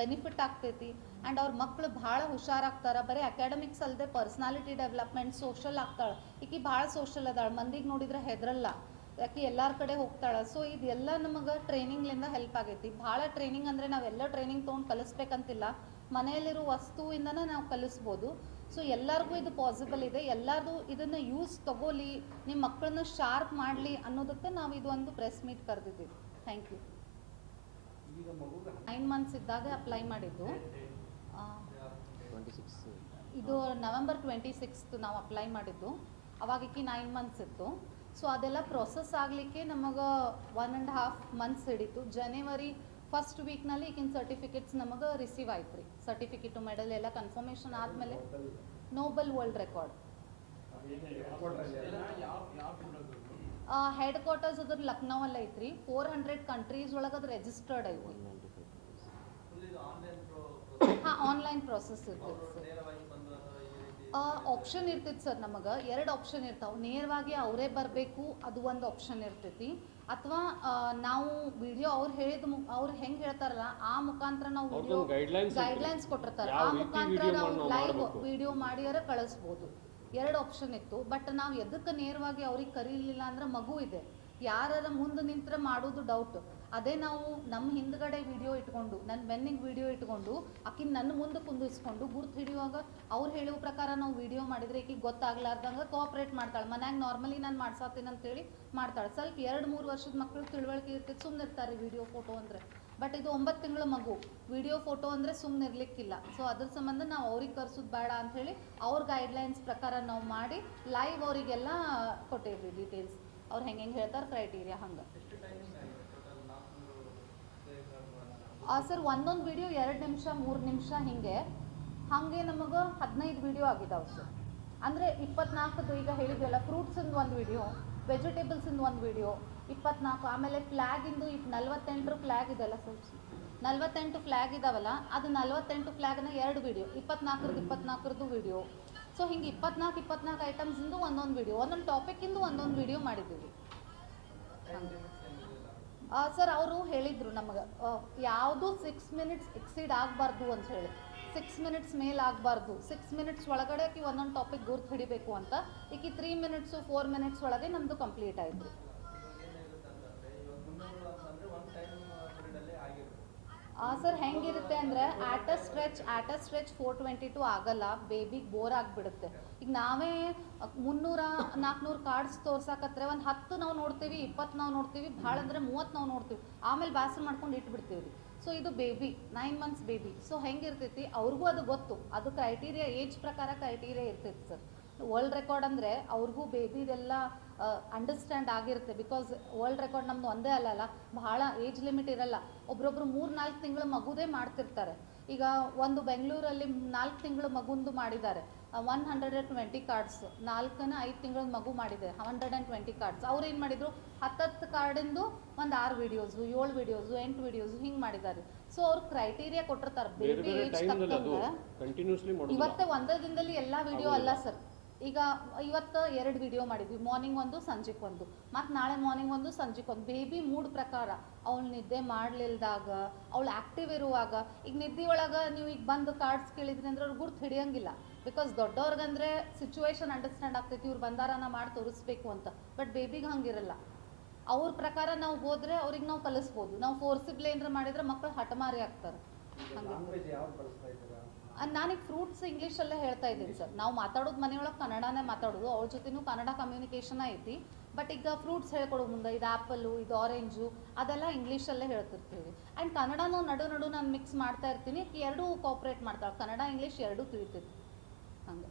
ಬೆನಿಫಿಟ್ ಆಗ್ತೈತಿ. ಆ್ಯಂಡ್ ಅವ್ರ ಮಕ್ಕಳು ಭಾಳ ಹುಷಾರಾಗ್ತಾರೆ ಬರೀ ಅಕಾಡೆಮಿಕ್ಸ್ ಅಲ್ಲದೆ ಪರ್ಸ್ನಾಲಿಟಿ ಡೆವಲಪ್ಮೆಂಟ್ ಸೋಷಲ್ ಆಗ್ತಾಳೆ. ಈಕಿ ಭಾಳ ಸೋಷಲ್ ಅದಾಳೆ. ಮಂದಿಗೆ ನೋಡಿದ್ರೆ ಹೆದರಲ್ಲ. ಯಾಕೆ ಎಲ್ಲರ ಕಡೆ ಹೋಗ್ತಾಳ? ಸೊ ಇದೆಲ್ಲ ನಮಗೆ ಟ್ರೈನಿಂಗ್ಲಿಂದ ಹೆಲ್ಪ್ ಆಗೈತಿ. ಭಾಳ ಟ್ರೈನಿಂಗ್ ಅಂದರೆ ನಾವೆಲ್ಲ ಟ್ರೈನಿಂಗ್ ತೊಗೊಂಡು ಕಲಿಸ್ಬೇಕಂತಿಲ್ಲ. ಮನೆಯಲ್ಲಿರೋ ವಸ್ತುವಿಂದನೇ ನಾವು ಕಲಿಸ್ಬೋದು. ಸೊ ಎಲ್ಲರಿಗೂ ಇದು ಪಾಸಿಬಲ್ ಇದೆ. ಎಲ್ಲರೂ ಇದನ್ನು ಯೂಸ್ ತಗೋಲಿ ನಿಮ್ಮ ಮಕ್ಕಳನ್ನ ಶಾರ್ಪ್ ಮಾಡಲಿ ಅನ್ನೋದಕ್ಕೆ ನಾವು ಇದು ಒಂದು ಪ್ರೆಸ್ ಮೀಟ್ ಕರೆದಿದ್ದೀವಿ. ಥ್ಯಾಂಕ್ ಯು ನೈನ್ ಮಂತ್ಸ್ ಇದ್ದಾಗ ಅಪ್ಲೈ ಮಾಡಿದ್ದು. ಇದು ನವೆಂಬರ್ ಟ್ವೆಂಟಿ ಸಿಕ್ಸ್ತ್ ನಾವು ಅಪ್ಲೈ ಮಾಡಿದ್ದು. ಅವಾಗ ಈಕಿ ನೈನ್ ಮಂತ್ಸ್ ಇತ್ತು. ಸೊ ಅದೆಲ್ಲ ಪ್ರೊಸೆಸ್ ಆಗಲಿಕ್ಕೆ ನಮಗೆ ಒನ್ ಆ್ಯಂಡ್ ಹಾಫ್ ಮಂತ್ಸ್ ಹಿಡಿತು. ಜನವರಿ ಫಸ್ಟ್ ವೀಕ್ನಲ್ಲಿ ಈಗಿನ ಸರ್ಟಿಫಿಕೇಟ್ಸ್ ನಮಗೆ ರಿಸೀವ್ ಆಯ್ತು ರೀ ಸರ್ಟಿಫಿಕೇಟು ಮೆಡಲ್ ಎಲ್ಲ ಕನ್ಫರ್ಮೇಷನ್ ಆದಮೇಲೆ Noble World record headquarters ಅದ್ರ ಲಕ್ನೋವಲ್ಲಿ ಐತ್ರಿ. ಫೋರ್ ಹಂಡ್ರೆಡ್ ಕಂಟ್ರೀಸ್ ಒಳಗೆ ಅದು ರೆಜಿಸ್ಟರ್ಡ್ ಐತಿ ಹಾಂ ಆನ್ಲೈನ್ ಪ್ರೊಸೆಸ್ ಇರ್ತೈತಿ ಸರ್ ಆಪ್ಷನ್ ಇರ್ತೈತಿ ಸರ್ ನಮಗೆ. ಎರಡು ಆಪ್ಷನ್ ಇರ್ತಾವೆ. ನೇರವಾಗಿ ಅವರೇ ಬರಬೇಕು ಅದು ಒಂದು ಆಪ್ಷನ್ ಇರ್ತೈತಿ. ಅಥವಾ ನಾವು ವಿಡಿಯೋ ಅವ್ರು ಹೇಳಿದ ಅವ್ರು ಹೆಂಗೆ ಹೇಳ್ತಾರಲ್ಲ ಆ ಮುಖಾಂತರ ನಾವು ವಿಡಿಯೋ ಗೈಡ್ಲೈನ್ಸ್ ಕೊಟ್ಟಿರ್ತಾರೆ. ಆ ಮುಖಾಂತರ ನಾವು ಲೈವ್. ವಿಡಿಯೋ ಮಾಡಿಯಾರ ಕಳಿಸ್ಬೋದು. ಎರಡು ಆಪ್ಷನ್ ಇತ್ತು. ಬಟ್ ನಾವು ಎದಕ್ಕೆ ನೇರವಾಗಿ ಅವ್ರಿಗೆ ಕರೀಲಿಲ್ಲ ಅಂದ್ರೆ ಮಗು ಇದೆ. ಯಾರ ಮುಂದೆ ನಿಂತ್ರ ಮಾಡೋದು ಡೌಟ್ ಅದೇ ನಾವು ನಮ್ಮ ಹಿಂದ್ಗಡೆ ವಿಡಿಯೋ ಇಟ್ಕೊಂಡು ನನ್ನ ಬೆನ್ನಿಗೆ ವಿಡಿಯೋ ಇಟ್ಕೊಂಡು, ಆಕಿನ ನನ್ನ ಮುಂದೆ ಕುಂದಿಸ್ಕೊಂಡು ಗುರ್ತು ಹಿಡಿಯುವಾಗ ಅವ್ರು ಹೇಳುವ ಪ್ರಕಾರ ನಾವು ವಿಡಿಯೋ ಮಾಡಿದ್ರೆ ಈಕಿಗೆ ಗೊತ್ತಾಗ್ಲಾರ್ದಂಗೆ ಕೋಆಪ್ರೇಟ್ ಮಾಡ್ತಾಳೆ. ಮನ್ಯಾಗ ನಾರ್ಮಲಿ ನಾನು ಮಾಡ್ಸಾತೀನಿ ಅಂತೇಳಿ ಮಾಡ್ತಾಳೆ. ಸ್ವಲ್ಪ ಎರಡು ಮೂರು ವರ್ಷದ ಮಕ್ಕಳು ತಿಳುವಳಿಕೆ ಇರ್ತೈತೆ, ಸುಮ್ನೆ ಇರ್ತಾರೆ ವಿಡಿಯೋ ಫೋಟೋ ಅಂದರೆ. ಬಟ್ ಇದು ಒಂಬತ್ತು ತಿಂಗಳ ಮಗು. ವಿಡಿಯೋ ಫೋಟೋ ಅಂದರೆ ಸುಮ್ಮನೆ ಇರ್ಲಿಕ್ಕಿಲ್ಲ. ಸೊ ಅದ್ರ ಸಂಬಂಧ ನಾವು ಅವ್ರಿಗೆ ಕರ್ಸೋದು ಬೇಡ ಅಂಥೇಳಿ ಅವ್ರ ಗೈಡ್ಲೈನ್ಸ್ ಪ್ರಕಾರ ನಾವು ಮಾಡಿ ಲೈವ್ ಅವರಿಗೆಲ್ಲ ಕೊಟ್ಟಿದ್ವಿ ಡೀಟೇಲ್ಸ್ ಅವ್ರು ಹೆಂಗೆ ಹೆಂಗೆ ಹೇಳ್ತಾರೆ ಕ್ರೈಟೀರಿಯಾ ಹಂಗೆ. ಸರ್ ಒಂದೊಂದು ವಿಡಿಯೋ ಎರಡು ನಿಮಿಷ, ಮೂರು ನಿಮಿಷ ಹಿಂಗೆ. ಹಾಗೆ ನಮಗೆ ಹದಿನೈದು ವಿಡಿಯೋ ಆಗಿದಾವೆ ಸರ್. ಅಂದರೆ ಇಪ್ಪತ್ನಾಲ್ಕದ್ದು ಈಗ ಹೇಳಿದ್ವಲ್ಲ ಫ್ರೂಟ್ಸಿಂದು ಒಂದು ವಿಡಿಯೋ ವೆಜಿಟೇಬಲ್ಸಿಂದು ಒಂದು ವಿಡಿಯೋ ಇಪ್ಪತ್ನಾಲ್ಕು, ಆಮೇಲೆ ಫ್ಲ್ಯಾಗಿಂದು ಇಪ್ ನಲ್ವತ್ತೆಂಟರ ಫ್ಲ್ಯಾಗ್ ಇದೆಲ್ಲ ಸರ್. ನಲ್ವತ್ತೆಂಟು ಫ್ಲ್ಯಾಗ್ ಇದಾವಲ್ಲ, ಅದು ನಲ್ವತ್ತೆಂಟು ಫ್ಲ್ಯಾಗ್ನ ಎರಡು ವಿಡಿಯೋ ಇಪ್ಪತ್ನಾಲ್ಕರದ್ದು ಇಪ್ಪತ್ನಾಲ್ಕರದ್ದು ವಿಡಿಯೋ ಸೊ ಹಿಂಗೆ ಇಪ್ಪತ್ನಾಲ್ಕು ಇಪ್ಪತ್ನಾಲ್ಕು ಐಟಮ್ಸಿಂದು ಒಂದೊಂದು ವಿಡಿಯೋ ಒಂದೊಂದು ಟಾಪಿಕ್ಕಿಂದು ಒಂದೊಂದು ವಿಡಿಯೋ ಮಾಡಿದ್ದೀವಿ. ಸರ್ ಅವರು ಹೇಳಿದರು ನಮಗೆ ಯಾವುದು ಸಿಕ್ಸ್ ಮಿನಿಟ್ಸ್ ಎಕ್ಸೀಡ್ ಆಗಬಾರ್ದು ಅಂತ ಹೇಳಿ. ಸಿಕ್ಸ್ ಮಿನಿಟ್ಸ್ ಮೇಲೆ ಆಗಬಾರ್ದು. ಸಿಕ್ಸ್ ಮಿನಿಟ್ಸ್ ಒಳಗಡೆ ಆಕಿ ಒಂದೊಂದು ಟಾಪಿಕ್ ಗುರ್ತು ಹಿಡಿಬೇಕು ಅಂತ. ಈಕಿ ತ್ರೀ ಮಿನಿಟ್ಸು ಫೋರ್ ಮಿನಿಟ್ಸ್ ಒಳಗೆ ನಮ್ಮದು ಕಂಪ್ಲೀಟ್ ಆಯಿತು. ಸರ್ ಹೆಂಗಿರುತ್ತೆ ಅಂದರೆ ಆಟ ಸ್ಟ್ರೆಚ್ ಆಟ ಸ್ಟ್ರೆಚ್ ಫೋರ್ ಟ್ವೆಂಟಿ ಟು ಆಗಲ್ಲ ಬೇಬಿಗೆ ಬೋರ್ ಆಗಿಬಿಡುತ್ತೆ. ಈಗ ನಾವೇ ಮುನ್ನೂರ ನಾಲ್ಕುನೂರು ಕಾರ್ಡ್ಸ್ ತೋರ್ಸಕತ್ರೆ ಒಂದು ಹತ್ತು ನಾವು ನೋಡ್ತೀವಿ, ಇಪ್ಪತ್ತು ನಾವು ನೋಡ್ತೀವಿ, ಭಾಳ ಅಂದರೆ ಮೂವತ್ತು ನಾವು ನೋಡ್ತೀವಿ. ಆಮೇಲೆ ಬಾಸರ್ ಮಾಡ್ಕೊಂಡು ಇಟ್ಬಿಡ್ತೀವಿ ರೀ ಸೊ ಇದು baby nine months baby so ಹೆಂಗಿರ್ತೈತಿ? ಅವ್ರಿಗೂ ಅದು ಗೊತ್ತು. ಅದು ಕ್ರೈಟೀರಿಯಾ ಏಜ್ ಪ್ರಕಾರ ಕ್ರೈಟೀರಿಯಾ ಇರ್ತೈತಿ ಸರ್. ವರ್ಲ್ಡ್ ರೆಕಾರ್ಡ್ ಅಂದರೆ ಅವ್ರಿಗೂ ಬೇಬಿದೆಲ್ಲ ಅಂಡರ್ಸ್ಟ್ಯಾಂಡ್ ಆಗಿರುತ್ತೆ. ಬಿಕಾಸ್ ವರ್ಲ್ಡ್ ರೆಕಾರ್ಡ್ ನಮ್ದು ಒಂದೇ ಅಲ್ಲಲ್ಲ ಬಹಳ ಏಜ್ ಲಿಮಿಟ್ ಇರಲ್ಲ. ಒಬ್ರೊಬ್ರು ಮೂರು ನಾಲ್ಕು ತಿಂಗಳು ಮಗುದೇ ಮಾಡ್ತಿರ್ತಾರೆ. ಈಗ ಒಂದು ಬೆಂಗಳೂರಲ್ಲಿ ನಾಲ್ಕು ತಿಂಗಳು ಮಗುಂದು ಮಾಡಿದ್ದಾರೆ. One hundred and twenty cards ನಾಲ್ಕನ ಐದು ತಿಂಗಳ ಮಗು ಮಾಡಿದೆ ಹಂಡ್ರೆಡ್ ಆ್ಯಂಡ್ ಟ್ವೆಂಟಿ ಕಾರ್ಡ್ಸ್ ಅವ್ರು ಏನು ಮಾಡಿದರು? ಹತ್ತತ್ತು ಕಾರ್ಡಿಂದು ಒಂದು ಆರು ವಿಡಿಯೋಸು ಏಳು ವಿಡಿಯೋಸು ಎಂಟು ವಿಡಿಯೋಸು ಹಿಂಗೆ ಮಾಡಿದ್ದಾರೆ. ಸೊ ಅವ್ರು ಕ್ರೈಟೀರಿಯಾ ಕೊಟ್ಟಿರ್ತಾರೆ. ಬೇಬಿ ಏಜ್ ತಕ್ಕಂಗೆ. ಇವತ್ತೇ ಒಂದೇ ದಿನದಲ್ಲಿ ಎಲ್ಲ ವಿಡಿಯೋ ಅಲ್ಲ ಸರ್ ಈಗ ಇವತ್ತು ಎರಡು ವಿಡಿಯೋ ಮಾಡಿದ್ವಿ. ಮಾರ್ನಿಂಗ್ ಒಂದು, ಸಂಜೆಗೆ ಒಂದು. ಮತ್ತು ನಾಳೆ ಮಾರ್ನಿಂಗ್ ಒಂದು, ಸಂಜೆಗೆ ಒಂದು. ಬೇಬಿ ಮೂಡ್ ಪ್ರಕಾರ ಅವಳು ನಿದ್ದೆ ಮಾಡಲಿಲ್ದಾಗ, ಅವಳು ಆ್ಯಕ್ಟಿವ್ ಇರುವಾಗ, ಈಗ ನಿದ್ದೆ ಒಳಗೆ ನೀವು ಈಗ ಬಂದು ಕಾರ್ಡ್ಸ್ ಕೇಳಿದ್ರಿ ಅಂದ್ರೆ ಅವ್ರು ಗುರ್ತು ಹಿಡಿಯಂಗಿಲ್ಲ. ಬಿಕಾಸ್ ದೊಡ್ಡವ್ರಿಗಂದ್ರೆ ಸಿಚುವೇಶನ್ ಅಂಡರ್ಸ್ಟ್ಯಾಂಡ್ ಆಗ್ತೈತಿ, ಇವ್ರು ಬಂದಾರ ನಾ ಮಾಡಿ ತೋರಿಸ್ಬೇಕು ಅಂತ. ಬಟ್ ಬೇಬಿಗೆ ಹಂಗಿರಲ್ಲ. ಅವ್ರ ಪ್ರಕಾರ ನಾವು ಹೋದ್ರೆ ಅವ್ರಿಗೆ ನಾವು ಕಲಿಸ್ಬೋದು. ನಾವು ಫೋರ್ಸಿಬ್ಲಿ ಏನಾರ ಮಾಡಿದ್ರೆ ಮಕ್ಕಳು ಹಠಮಾರಿ ಆಗ್ತಾರೆ. ಹಂಗೆ ಲ್ಯಾಂಗ್ವೇಜ್ ಯಾವ್ದು ಬಳಸ್ತಾ ಇದ್ದೀರಾ ನಾನೀಗ ಫ್ರೂಟ್ಸ್ ಇಂಗ್ಲೀಷಲ್ಲೇ ಹೇಳ್ತಾ ಇದ್ದೀನಿ ಸರ್ ನಾವು ಮಾತಾಡೋದು ಮನೆಯೊಳಗೆ ಕನ್ನಡನೇ ಮಾತಾಡೋದು. ಅವ್ರ ಜೊತೆನೂ ಕನ್ನಡ ಕಮ್ಯುನಿಕೇಷನ್ ಐತಿ. ಬಟ್ ಈಗ ಫ್ರೂಟ್ಸ್ ಹೇಳ್ಕೊಡೋ ಮುಂದೆ ಇದು ಆ್ಯಪಲ್ಲು ಇದು ಆರೆಂಜು ಅದೆಲ್ಲ ಇಂಗ್ಲೀಷಲ್ಲೇ ಹೇಳ್ತಿರ್ತೀವಿ. ಆ್ಯಂಡ್ ಕನ್ನಡನೂ ನಡು ನಡು ನಾನು ಮಿಕ್ಸ್ ಮಾಡ್ತಾ ಇರ್ತೀನಿ. ಎರಡೂ ಕೋಪ್ರೇಟ್ ಮಾಡ್ತಾಳೆ. ಕನ್ನಡ, ಇಂಗ್ಲೀಷ್ ಎರಡೂ ತಿಳಿತೈತಿ ಹಂಗೆ.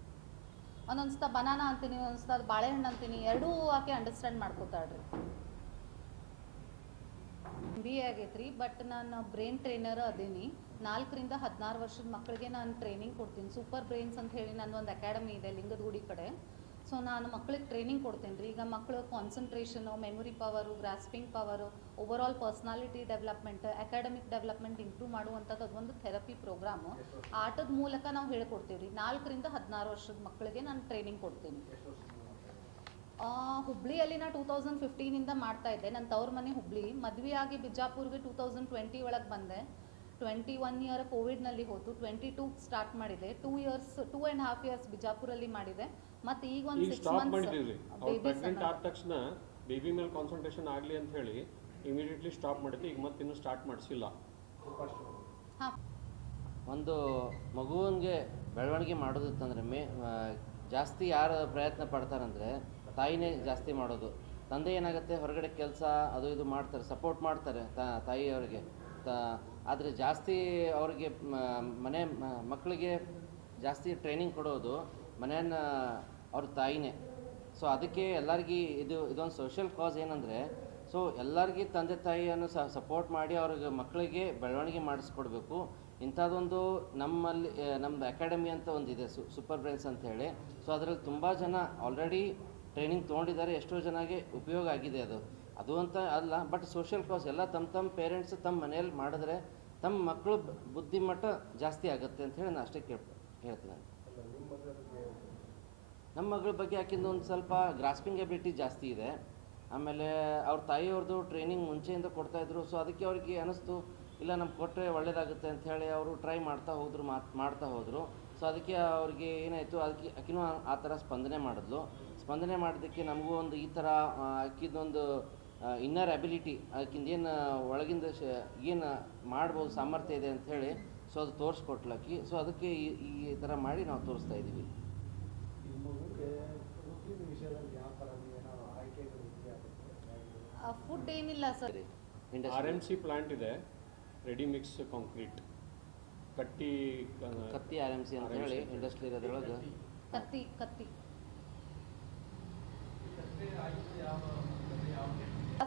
ಒಂದೊಂದು ಸತ ಬನಾನ ಅಂತೀನಿ ಒಂದೊಂದು ಸತ ಬಾಳೆಹಣ್ಣು ಅಂತೀನಿ. ಎರಡೂ ಆಕೆ ಅಂಡರ್ಸ್ಟ್ಯಾಂಡ್ ಮಾಡ್ಕೋತಾಳ್ರಿ. ಬಿ ಎ ಆಗೈತ್ರಿ ಬಟ್ ನಾನು ಬ್ರೈನ್ ಟ್ರೈನರ್ ಅದೀನಿ. ನಾಲ್ಕರಿಂದ ಹದಿನಾರು ವರ್ಷದ ಮಕ್ಕಳಿಗೆ ನಾನು ಟ್ರೈನಿಂಗ್ ಕೊಡ್ತೀನಿ. ಸೂಪರ್ ಬ್ರೈನ್ಸ್ ಅಂತ ಹೇಳಿ ನನ್ನ ಒಂದು ಅಕಾಡೆಮಿ ಇದೆ ಲಿಂಗದಗುಡಿ ಕಡೆ. ಸೊ ನಾನು ಮಕ್ಕಳಿಗೆ ಟ್ರೈನಿಂಗ್ ಕೊಡ್ತೀನಿ ರೀ. ಈಗ ಮಕ್ಕಳು concentration memory power grasping power overall personality development academic development improve ಮಾಡುವಂಥದ್ದು ಅದೊಂದು ಥೆರಪಿ ಪ್ರೋಗ್ರಾಮು ಆಟದ ಮೂಲಕ ನಾವು ಹೇಳ್ಕೊಡ್ತೀವಿ ರೀ. ನಾಲ್ಕರಿಂದ ಹದಿನಾರು ವರ್ಷದ ಮಕ್ಕಳಿಗೆ ನಾನು ಟ್ರೈನಿಂಗ್ ಕೊಡ್ತೀನಿ. ಹುಬ್ಳಿಯಲ್ಲಿ ನಾ ಟೂ ತೌಸಂಡ್ ಫಿಫ್ಟೀನಿಂದ ಮಾಡ್ತಾ ಇದ್ದೆ. ನನ್ನ ತವ್ರ ಮನೆ ಹುಬ್ಳಿ. ಮದುವೆಯಾಗಿ ಬಿಜಾಪುರ್ಗೆ ಟೂ ತೌಸಂಡ್ ಟ್ವೆಂಟಿ ಒಳಗೆ ಬಂದೆ. ಟ್ವೆಂಟಿ ಒನ್ ಇಯರ್ ಕೋವಿಡ್ನಲ್ಲಿ ಹೋತು ಟ್ವೆಂಟಿ ಟೂ ಸ್ಟಾರ್ಟ್ ಮಾಡಿದೆ two years two and half years ಬಿಜಾಪುರಲ್ಲಿ ಮಾಡಿದೆ ಮತ್ತು ಈಗ ಒಂದು ಸಿಕ್ಸ್ ಮಂತ್ಸ್ ಆದ ತಕ್ಷಣ ಬೇಬಿ ಮೇಲೆ ಕಾನ್ಸಂಟ್ರೇಷನ್ ಆಗಲಿ ಅಂತ ಹೇಳಿ ಇಮಿಡಿಯೇಟ್ಲಿ ಸ್ಟಾಪ್ ಮಾಡಿದ್ವಿ ಈಗ ಮತ್ತೆ ಇನ್ನೂ ಸ್ಟಾರ್ಟ್ ಮಾಡಿಸಿಲ್ಲ. ಹಾಂ. ಒಂದು ಮಗುವಿಗೆ ಬೆಳವಣಿಗೆ ಮಾಡೋದಿತ್ತಂದ್ರೆ ಮೇ ಜಾಸ್ತಿ ಯಾರು ಪ್ರಯತ್ನ ಪಡ್ತಾರಂದರೆ ತಾಯಿನೇ ಜಾಸ್ತಿ ಮಾಡೋದು. ತಂದೆ ಏನಾಗುತ್ತೆ? ಹೊರಗಡೆ ಕೆಲಸ ಅದು ಇದು ಮಾಡ್ತಾರೆ ಸಪೋರ್ಟ್ ಮಾಡ್ತಾರೆ ತಾಯಿಯವರಿಗೆ. ತ ಆದರೆ ಜಾಸ್ತಿ ಅವ್ರಿಗೆ ಮನೆ ಮಕ್ಕಳಿಗೆ ಜಾಸ್ತಿ ಟ್ರೈನಿಂಗ್ ಕೊಡೋದು ಮನೆಯನ್ನ ಅವ್ರ ತಾಯಿನೇ. ಸೊ ಅದಕ್ಕೆ ಎಲ್ಲರಿಗೂ ಇದು, ಇದೊಂದು ಸೋಷಿಯಲ್ ಕಾಸ್ ಏನಂದರೆ ಸೊ ಎಲ್ಲರಿಗೂ ತಂದೆ ತಾಯಿಯನ್ನು ಸಹ ಸಪೋರ್ಟ್ ಮಾಡಿ ಅವ್ರಿಗೆ ಮಕ್ಕಳಿಗೆ ಬೆಳವಣಿಗೆ ಮಾಡಿಸ್ಕೊಡ್ಬೇಕು. ಇಂಥದ್ದೊಂದು ನಮ್ಮಲ್ಲಿ ನಮ್ಮ ಅಕಾಡೆಮಿ ಅಂತ ಒಂದಿದೆ, ಸು ಸೂಪರ್ ಬ್ರೈನ್ಸ್ ಅಂತ ಹೇಳಿ. ಸೊ ಅದರಲ್ಲಿ ತುಂಬ ಜನ ಆಲ್ರೆಡಿ ಟ್ರೈನಿಂಗ್ ತೊಗೊಂಡಿದ್ದಾರೆ, ಎಷ್ಟೋ ಜನಗೆ ಉಪಯೋಗ ಆಗಿದೆ ಅದು. ಅದು ಅಂತ ಅಲ್ಲ ಬಟ್ ಸೋಷಿಯಲ್ ಕಾಸ್ ಎಲ್ಲ ತಮ್ಮ ತಮ್ಮ ಪೇರೆಂಟ್ಸ್ ತಮ್ಮ ಮನೆಯಲ್ಲಿ ಮಾಡಿದ್ರೆ ತಮ್ಮ ಮಕ್ಕಳು ಬುದ್ಧಿಮಟ್ಟ ಜಾಸ್ತಿ ಆಗುತ್ತೆ ಅಂತ ಹೇಳಿ ನಾನು ಅಷ್ಟೇ ಕೇಳ್, ಹೇಳ್ತೀನಿ ನಮ್ಮ ಮಗಳ ಬಗ್ಗೆ ಆಕಿಂದು ಒಂದು ಸ್ವಲ್ಪ ಗ್ರಾಸ್ಪಿಂಗ್ ಎಬಿಲಿಟಿ ಜಾಸ್ತಿ ಇದೆ. ಆಮೇಲೆ ಅವ್ರ ತಾಯಿಯವ್ರದ್ದು ಟ್ರೈನಿಂಗ್ ಮುಂಚೆಯಿಂದ ಕೊಡ್ತಾಯಿದ್ರು ಸೊ ಅದಕ್ಕೆ ಅವ್ರಿಗೆ ಅನಿಸ್ತು, ಇಲ್ಲ ನಮ್ಗೆ ಕೊಟ್ಟರೆ ಒಳ್ಳೇದಾಗುತ್ತೆ ಹೇಳಿ ಅವರು ಟ್ರೈ ಮಾಡ್ತಾ ಹೋದ್ರು, ಮಾತ್, ಮಾಡ್ತಾ ಹೋದರು. ಸೊ ಅದಕ್ಕೆ ಅವ್ರಿಗೆ ಏನಾಯಿತು, ಅದಕ್ಕೆ ಆಕಿನೂ ಆ- ಥರ ಸ್ಪಂದನೆ ಮಾಡಿದ್ಲು. ಸ್ಪಂದನೆ ಮಾಡಿದ್ದಕ್ಕೆ ನಮಗೂ ಒಂದು ಈ ಥರ ಆಕಿದೊಂದು ಇನ್ನರ್ ಅಬಿಲಿಟಿ ಆಕಿಂದ ಏನು ಒಳಗಿಂದ ಶ ಏನು ಮಾಡ್ಬೋದು ಸಾಮರ್ಥ್ಯ ಇದೆ ಅಂತ ಹೇಳಿ ಸೊ ಅದು ತೋರಿಸ್ಕೊಟ್ಲಕ್ಕಿ ಸೊ ಅದಕ್ಕೆ ಈ ಈ ಥರ ಮಾಡಿ ನಾವು ತೋರಿಸ್ತಾ ಇದ್ದೀವಿ ಫುಡ್ ಏನಿಲ್ಲ sir. R M C plant ಇದೆ. ರೆಡಿ ಮಿಕ್ಸ್ ಕಾಂಕ್ರೀಟ್ ಕಟ್ಟಿ ಕತ್ತಿ ಆರ್ ಎಂ ಸಿ ಅಂತ ಹೇಳಿ ಇಂಡಸ್ಟ್ರಿ ಇರೋದ್ರೊಳಗೆ. ಕತ್ತಿ ಕತ್ತಿ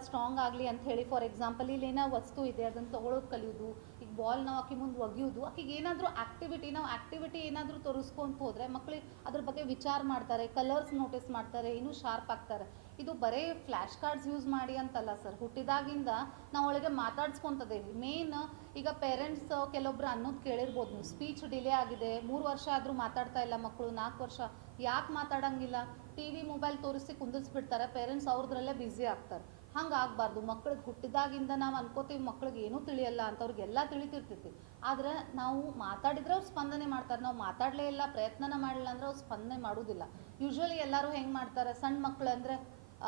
ಸ್ಟ್ರಾಂಗ್ ಆಗಲಿ ಅಂತ ಹೇಳಿ ಫಾರ್ ಎಕ್ಸಾಂಪಲ್ ಏನೋ ವಸ್ತು ಇದೆ, ಅದನ್ನು ತೊಗೊಳೋದು ಕಲಿಯೋದು, ಈಗ ಬಾಲ್ ನಾವು ಆಕೆ ಮುಂದೆ ಒಗೆಯೋದು, ಆಕೆಗೆ ಏನಾದರೂ ಆಕ್ಟಿವಿಟಿ ನಾವು ಆಕ್ಟಿವಿಟಿ ಏನಾದರೂ ತೋರಿಸ್ಕೊಂತ ಹೋದರೆ ಮಕ್ಕಳಿಗೆ ಅದ್ರ ಬಗ್ಗೆ ವಿಚಾರ ಮಾಡ್ತಾರೆ ಕಲರ್ಸ್ ನೋಟಿಸ್ ಮಾಡ್ತಾರೆ, ಇನ್ನೂ ಶಾರ್ಪ್ ಆಗ್ತಾರೆ. ಇದು ಬರೀ ಫ್ಲ್ಯಾಶ್ ಕಾರ್ಡ್ಸ್ ಯೂಸ್ ಮಾಡಿ ಅಂತಲ್ಲ ಸರ್ ಹುಟ್ಟಿದಾಗಿಂದ ನಾವು ಅವಳಿಗೆ ಮಾತಾಡ್ಸ್ಕೊತದೇವಿ ಮೇನ್ ಈಗ ಪೇರೆಂಟ್ಸ್ ಕೆಲವೊಬ್ರು ಅನ್ನೋದು ಕೇಳಿರ್ಬೋದು ನೀವು. ಸ್ಪೀಚ್ ಡಿಲೇ ಆಗಿದೆ, ಮೂರು ವರ್ಷ ಆದರೂ ಮಾತಾಡ್ತಾ ಇಲ್ಲ ಮಕ್ಕಳು ನಾಲ್ಕು ವರ್ಷ. ಯಾಕೆ ಮಾತಾಡಂಗಿಲ್ಲ? ಟಿ ವಿ ಮೊಬೈಲ್ ತೋರಿಸಿ ಕುಂದಿಸ್ಬಿಡ್ತಾರೆ ಪೇರೆಂಟ್ಸ್ ಅವ್ರದ್ರಲ್ಲೇ ಬ್ಯುಸಿ ಆಗ್ತಾರೆ. ಹಂಗೆ ಆಗಬಾರ್ದು ಮಕ್ಳಿಗೆ ಹುಟ್ಟಿದಾಗಿಂದ ನಾವು ಅನ್ಕೋತೀವಿ, ಮಕ್ಳಿಗೆ ಏನೂ ತಿಳಿಯಲ್ಲ ಅಂತ ಅವ್ರಿಗೆಲ್ಲ ತಿಳಿತಿರ್ತೈತಿ. ಆದ್ರೆ ನಾವು ಮಾತಾಡಿದ್ರೆ ಅವ್ರು ಸ್ಪಂದನೆ ಮಾಡ್ತಾರೆ. ನಾವು ಮಾತಾಡಲೇ ಇಲ್ಲ, ಪ್ರಯತ್ನನ ಮಾಡಲಿಲ್ಲ ಅಂದ್ರೆ ಅವ್ರು ಸ್ಪಂದನೆ ಮಾಡೋದಿಲ್ಲ. ಯೂಶ್ವಲಿ ಎಲ್ಲರೂ ಹೆಂಗೆ ಮಾಡ್ತಾರೆ? ಸಣ್ಣ ಮಕ್ಳು ಅಂದರೆ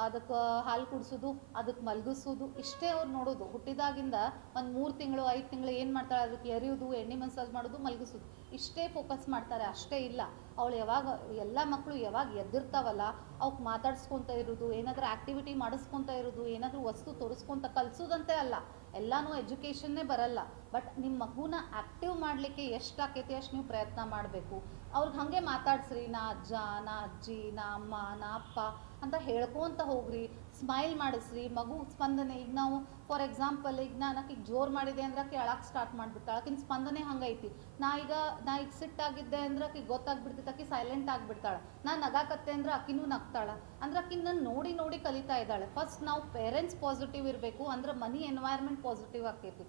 ಅದಕ್ಕೆ ಹಾಲು ಕುಡಿಸೋದು ಅದಕ್ಕೆ ಮಲಗಿಸೋದು, ಇಷ್ಟೇ ಅವ್ರು ನೋಡೋದು. ಹುಟ್ಟಿದಾಗಿಂದ ಒಂದು ಮೂರು ತಿಂಗಳು, ಐದು ತಿಂಗಳು ಏನು ಮಾಡ್ತಾಳೆ? ಅದಕ್ಕೆ ಎರೆಯೋದು, ಎಣ್ಣೆ ಮಸಾಜ್ ಮಾಡೋದು, ಮಲಗಿಸೋದು. ಇಷ್ಟೇ ಫೋಕಸ್ ಮಾಡ್ತಾರೆ. ಅಷ್ಟೇ ಇಲ್ಲ. ಅವಳು ಯಾವಾಗ, ಎಲ್ಲ ಮಕ್ಕಳು ಯಾವಾಗ ಎದ್ದಿರ್ತಾವಲ್ಲ ಅವಕ್ಕೆ ಮಾತಾಡ್ಸ್ಕೊತ ಇರೋದು, ಏನಾದರೂ ಆ್ಯಕ್ಟಿವಿಟಿ ಮಾಡಿಸ್ಕೊತ ಇರೋದು, ಏನಾದರೂ ವಸ್ತು ತೋರಿಸ್ಕೊತ ಕಲಿಸೋದಂತೆ ಅಲ್ಲ. ಎಲ್ಲನೂ ಎಜುಕೇಷನ್ನೇ ಬರಲ್ಲ. ಬಟ್ ನಿಮ್ಮ ಮಗುನ ಆ್ಯಕ್ಟಿವ್ ಮಾಡಲಿಕ್ಕೆ ಎಷ್ಟು ಆಕೈತಿ ಅಷ್ಟು ನೀವು ಪ್ರಯತ್ನ ಮಾಡಬೇಕು. ಅವ್ರಿಗೆ ಹಾಗೆ ಮಾತಾಡ್ಸ್ರಿ, ನಾ ಅಜ್ಜ, ನಾ ಅಜ್ಜಿ, ನಾ ಅಮ್ಮ, ನಾ ಅಪ್ಪ ಅಂತ ಹೇಳ್ಕೊತ ಹೋಗ್ರಿ. ಸ್ಮೈಲ್ ಮಾಡಿಸ್ರಿ, ಮಗು ಸ್ಪಂದನೆ. ಈಗ ನಾವು ಫಾರ್ ಎಕ್ಸಾಂಪಲ್ ಈಗ ನಾನು ಆಕಿಗೆ ಜೋರು ಮಾಡಿದೆ ಅಂದ್ರೆ ಆಕೆ ಅಳಕ್ಕೆ ಸ್ಟಾರ್ಟ್ ಮಾಡಿಬಿಡ್ತಾಳೆ ಆಕಿನ ಸ್ಪಂದನೆ ಹಂಗೈತಿ. ನಾ ಈಗ ನಾ ಈಗ ಸಿಟ್ಟಾಗಿದ್ದೆ ಅಂದ್ರೆ ಆಕಿಗೆ ಗೊತ್ತಾಗ್ಬಿಡ್ತೈತೆ ಆಕಿ ಸೈಲೆಂಟ್ ಆಗಿಬಿಡ್ತಾಳೆ. ನಾ ನಗಾಕತ್ತೆ ಅಂದ್ರೆ ಆಕಿನೂ ನಗ್ತಾಳೆ. ಅಂದ್ರೆ ಆಕಿನ ನಾನು ನೋಡಿ ನೋಡಿ ಕಲಿತಾ ಇದ್ದಾಳೆ. ಫಸ್ಟ್ ನಾವು ಪೇರೆಂಟ್ಸ್ ಪಾಸಿಟಿವ್ ಇರಬೇಕು ಅಂದ್ರೆ ಮನಿ ಎನ್ವೈರ್ಮೆಂಟ್ ಪಾಸಿಟಿವ್ ಆಕೈತಿ.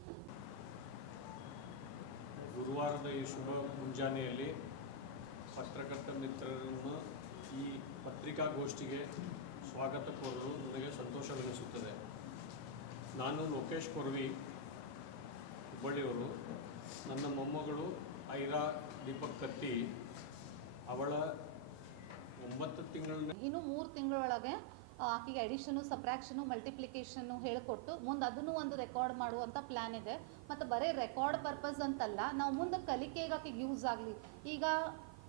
ಗುರುವಾರದ ಈ ಶುಭ ಮುಂಜಾನೆಯಲ್ಲಿ ಪತ್ರಕರ್ತ ಮಿತ್ರರನ್ನು ಈ ಪತ್ರಿಕಾಗೋಷ್ಠಿಗೆ ಸ್ವಾಗತ ಕೋರಲು ನನಗೆ ಸಂತೋಷವೆನಿಸುತ್ತದೆ. ನಾನು ಲೋಕೇಶ್ ಕೊರ್ವಿ, ಹುಬ್ಬಳ್ಳಿಯವರು. ನನ್ನ ಮೊಮ್ಮಗಳು ಐರಾ ದೀಪಕ್ ಕತ್ತಿ, ಅವಳ ಒಂಬತ್ತು ತಿಂಗಳ ಇನ್ನು ಮೂರು ತಿಂಗಳೊಳಗೆ ಆಕೆಗೆ ಅಡಿಷನು ಸಪ್ರಾಕ್ಷನು ಮಲ್ಟಿಪ್ಲಿಕೇಶನ್ನು ಹೇಳಿಕೊಟ್ಟು ಮುಂದೆ ಅದನ್ನು ಒಂದು ರೆಕಾರ್ಡ್ ಮಾಡುವಂಥ ಪ್ಲ್ಯಾನ್ ಇದೆ. ಮತ್ತು ಬರೀ ರೆಕಾರ್ಡ್ ಪರ್ಪಸ್ ಅಂತಲ್ಲ, ನಾವು ಮುಂದೆ ಕಲಿಕೆಗೆ ಆಕೆಗೆ ಯೂಸ್ ಆಗಲಿ. ಈಗ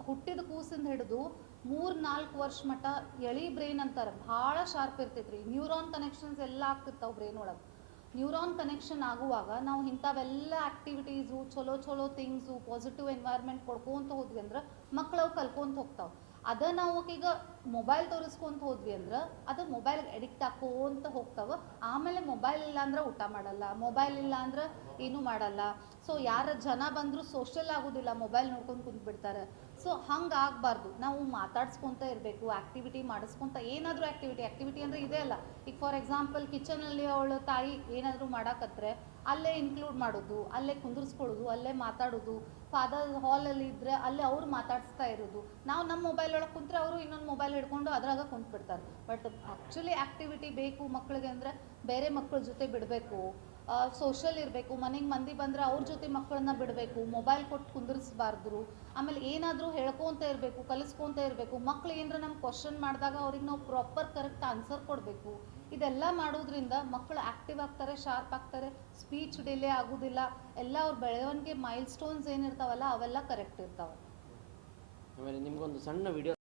ಹುಟ್ಟಿದ ಕೂಸಿಂದ ಹಿಡಿದು ಮೂರು ನಾಲ್ಕು ವರ್ಷ ಮಟ್ಟ ಎಳಿ ಬ್ರೈನ್ ಅಂತಾರೆ. ಭಾಳ ಶಾರ್ಪ್ ಇರ್ತೈತ್ರಿ. ನ್ಯೂರಾನ್ ಕನೆಕ್ಷನ್ಸ್ ಎಲ್ಲ ಆಗ್ತಿರ್ತಾವೆ ಬ್ರೈನ್ ಒಳಗೆ. ನ್ಯೂರಾನ್ ಕನೆಕ್ಷನ್ ಆಗುವಾಗ ನಾವು ಇಂಥವೆಲ್ಲ ಆಕ್ಟಿವಿಟೀಸು ಚಲೋ ಚಲೋ ಥಿಂಗ್ಸು ಪಾಸಿಟಿವ್ ಎನ್ವೈರ್ಮೆಂಟ್ ಕೊಡ್ಕೊಂತ ಹೋದ್ವಿ ಅಂದ್ರೆ ಮಕ್ಳು ಅವು ಕಲ್ಕೊಂತ ಹೋಗ್ತಾವೆ. ಅದ ನಾವು ಈಗ ಮೊಬೈಲ್ ತೋರಿಸ್ಕೊಂತ ಹೋದ್ವಿ ಅಂದ್ರೆ ಅದು ಮೊಬೈಲ್ ಅಡಿಕ್ಟ್ ಆಕೋಂತ ಹೋಗ್ತಾವ. ಆಮೇಲೆ ಮೊಬೈಲ್ ಇಲ್ಲ ಅಂದ್ರೆ ಊಟ ಮಾಡಲ್ಲ ಮೊಬೈಲ್ ಇಲ್ಲ ಅಂದ್ರೆ ಏನೂ ಮಾಡಲ್ಲ. ಸೊ ಯಾರ ಜನ ಬಂದರೂ ಸೋಷಲ್ ಆಗೋದಿಲ್ಲ ಮೊಬೈಲ್ ನೋಡ್ಕೊಂಡು ಕುಂತ್ಬಿಡ್ತಾರೆ. ಸೊ ಹಂಗೆ ಆಗಬಾರ್ದು. ನಾವು ಮಾತಾಡ್ಸ್ಕೊತ ಇರಬೇಕು ಆ್ಯಕ್ಟಿವಿಟಿ ಮಾಡಿಸ್ಕೊತ, ಏನಾದರೂ ಆ್ಯಕ್ಟಿವಿಟಿ ಆ್ಯಕ್ಟಿವಿಟಿ ಅಂದರೆ ಇದೇ ಅಲ್ಲ. ಈಗ ಫಾರ್ ಎಕ್ಸಾಂಪಲ್ ಕಿಚನಲ್ಲಿ ಅವಳು ತಾಯಿ ಏನಾದರೂ ಮಾಡೋಕತ್ತರೆ ಅಲ್ಲೇ ಇನ್ಕ್ಲೂಡ್ ಮಾಡೋದು, ಅಲ್ಲೇ ಕುಂದಿರ್ಸ್ಕೊಳ್ಳೋದು, ಅಲ್ಲೇ ಮಾತಾಡೋದು ಫಾದರ್ ಹಾಲಲ್ಲಿ ಇದ್ದರೆ ಅಲ್ಲೇ ಅವ್ರು ಮಾತಾಡಿಸ್ತಾ ಇರೋದು. ನಾವು ನಮ್ಮ ಮೊಬೈಲ್ ಒಳಗೆ ಕುಂತ್ರೆ ಅವರು ಇನ್ನೊಂದು ಮೊಬೈಲ್ ಹಿಡ್ಕೊಂಡು ಅದ್ರಾಗ ಕುಂತ್ಬಿಡ್ತಾರೆ. ಬಟ್ ಆ್ಯಕ್ಚುಲಿ ಆ್ಯಕ್ಟಿವಿಟಿ ಬೇಕು ಮಕ್ಕಳಿಗೆ ಅಂದರೆ ಬೇರೆ ಮಕ್ಕಳ ಜೊತೆ ಬಿಡಬೇಕು. ಸೋಷಲ್ ಇರಬೇಕು, ಮನೆಗೆ ಮಂದಿ ಬಂದರೆ ಅವ್ರ ಜೊತೆ ಮಕ್ಕಳನ್ನ ಬಿಡಬೇಕು ಮೊಬೈಲ್ ಕೊಟ್ಟು ಕುಂದಿರಿಸ್ಬಾರ್ದು ಆಮೇಲೆ ಏನಾದರೂ ಹೇಳ್ಕೊತ ಇರಬೇಕು, ಕಲಿಸ್ಕೊತ ಇರಬೇಕು, ಮಕ್ಳು ಏನರ ನಮ್ಮ ಕ್ವಶನ್ ಮಾಡಿದಾಗ ಅವ್ರಿಗೆ ನಾವು ಪ್ರಾಪರ್ ಕರೆಕ್ಟ್ ಆನ್ಸರ್ ಕೊಡಬೇಕು. ಇದೆಲ್ಲ ಮಾಡೋದ್ರಿಂದ ಮಕ್ಕಳು ಆ್ಯಕ್ಟಿವ್ ಆಗ್ತಾರೆ ಶಾರ್ಪ್ ಆಗ್ತಾರೆ ಸ್ಪೀಚ್ ಡಿಲೇ ಆಗೋದಿಲ್ಲ. ಎಲ್ಲ ಅವ್ರ ಬೆಳವಣಿಗೆ ಮೈಲ್ ಸ್ಟೋನ್ಸ್ ಏನಿರ್ತಾವಲ್ಲ ಅವೆಲ್ಲ ಕರೆಕ್ಟ್ ಇರ್ತಾವೆ. ಆಮೇಲೆ ನಿಮ್ಗೊಂದು ಸಣ್ಣ ವಿಡಿಯೋ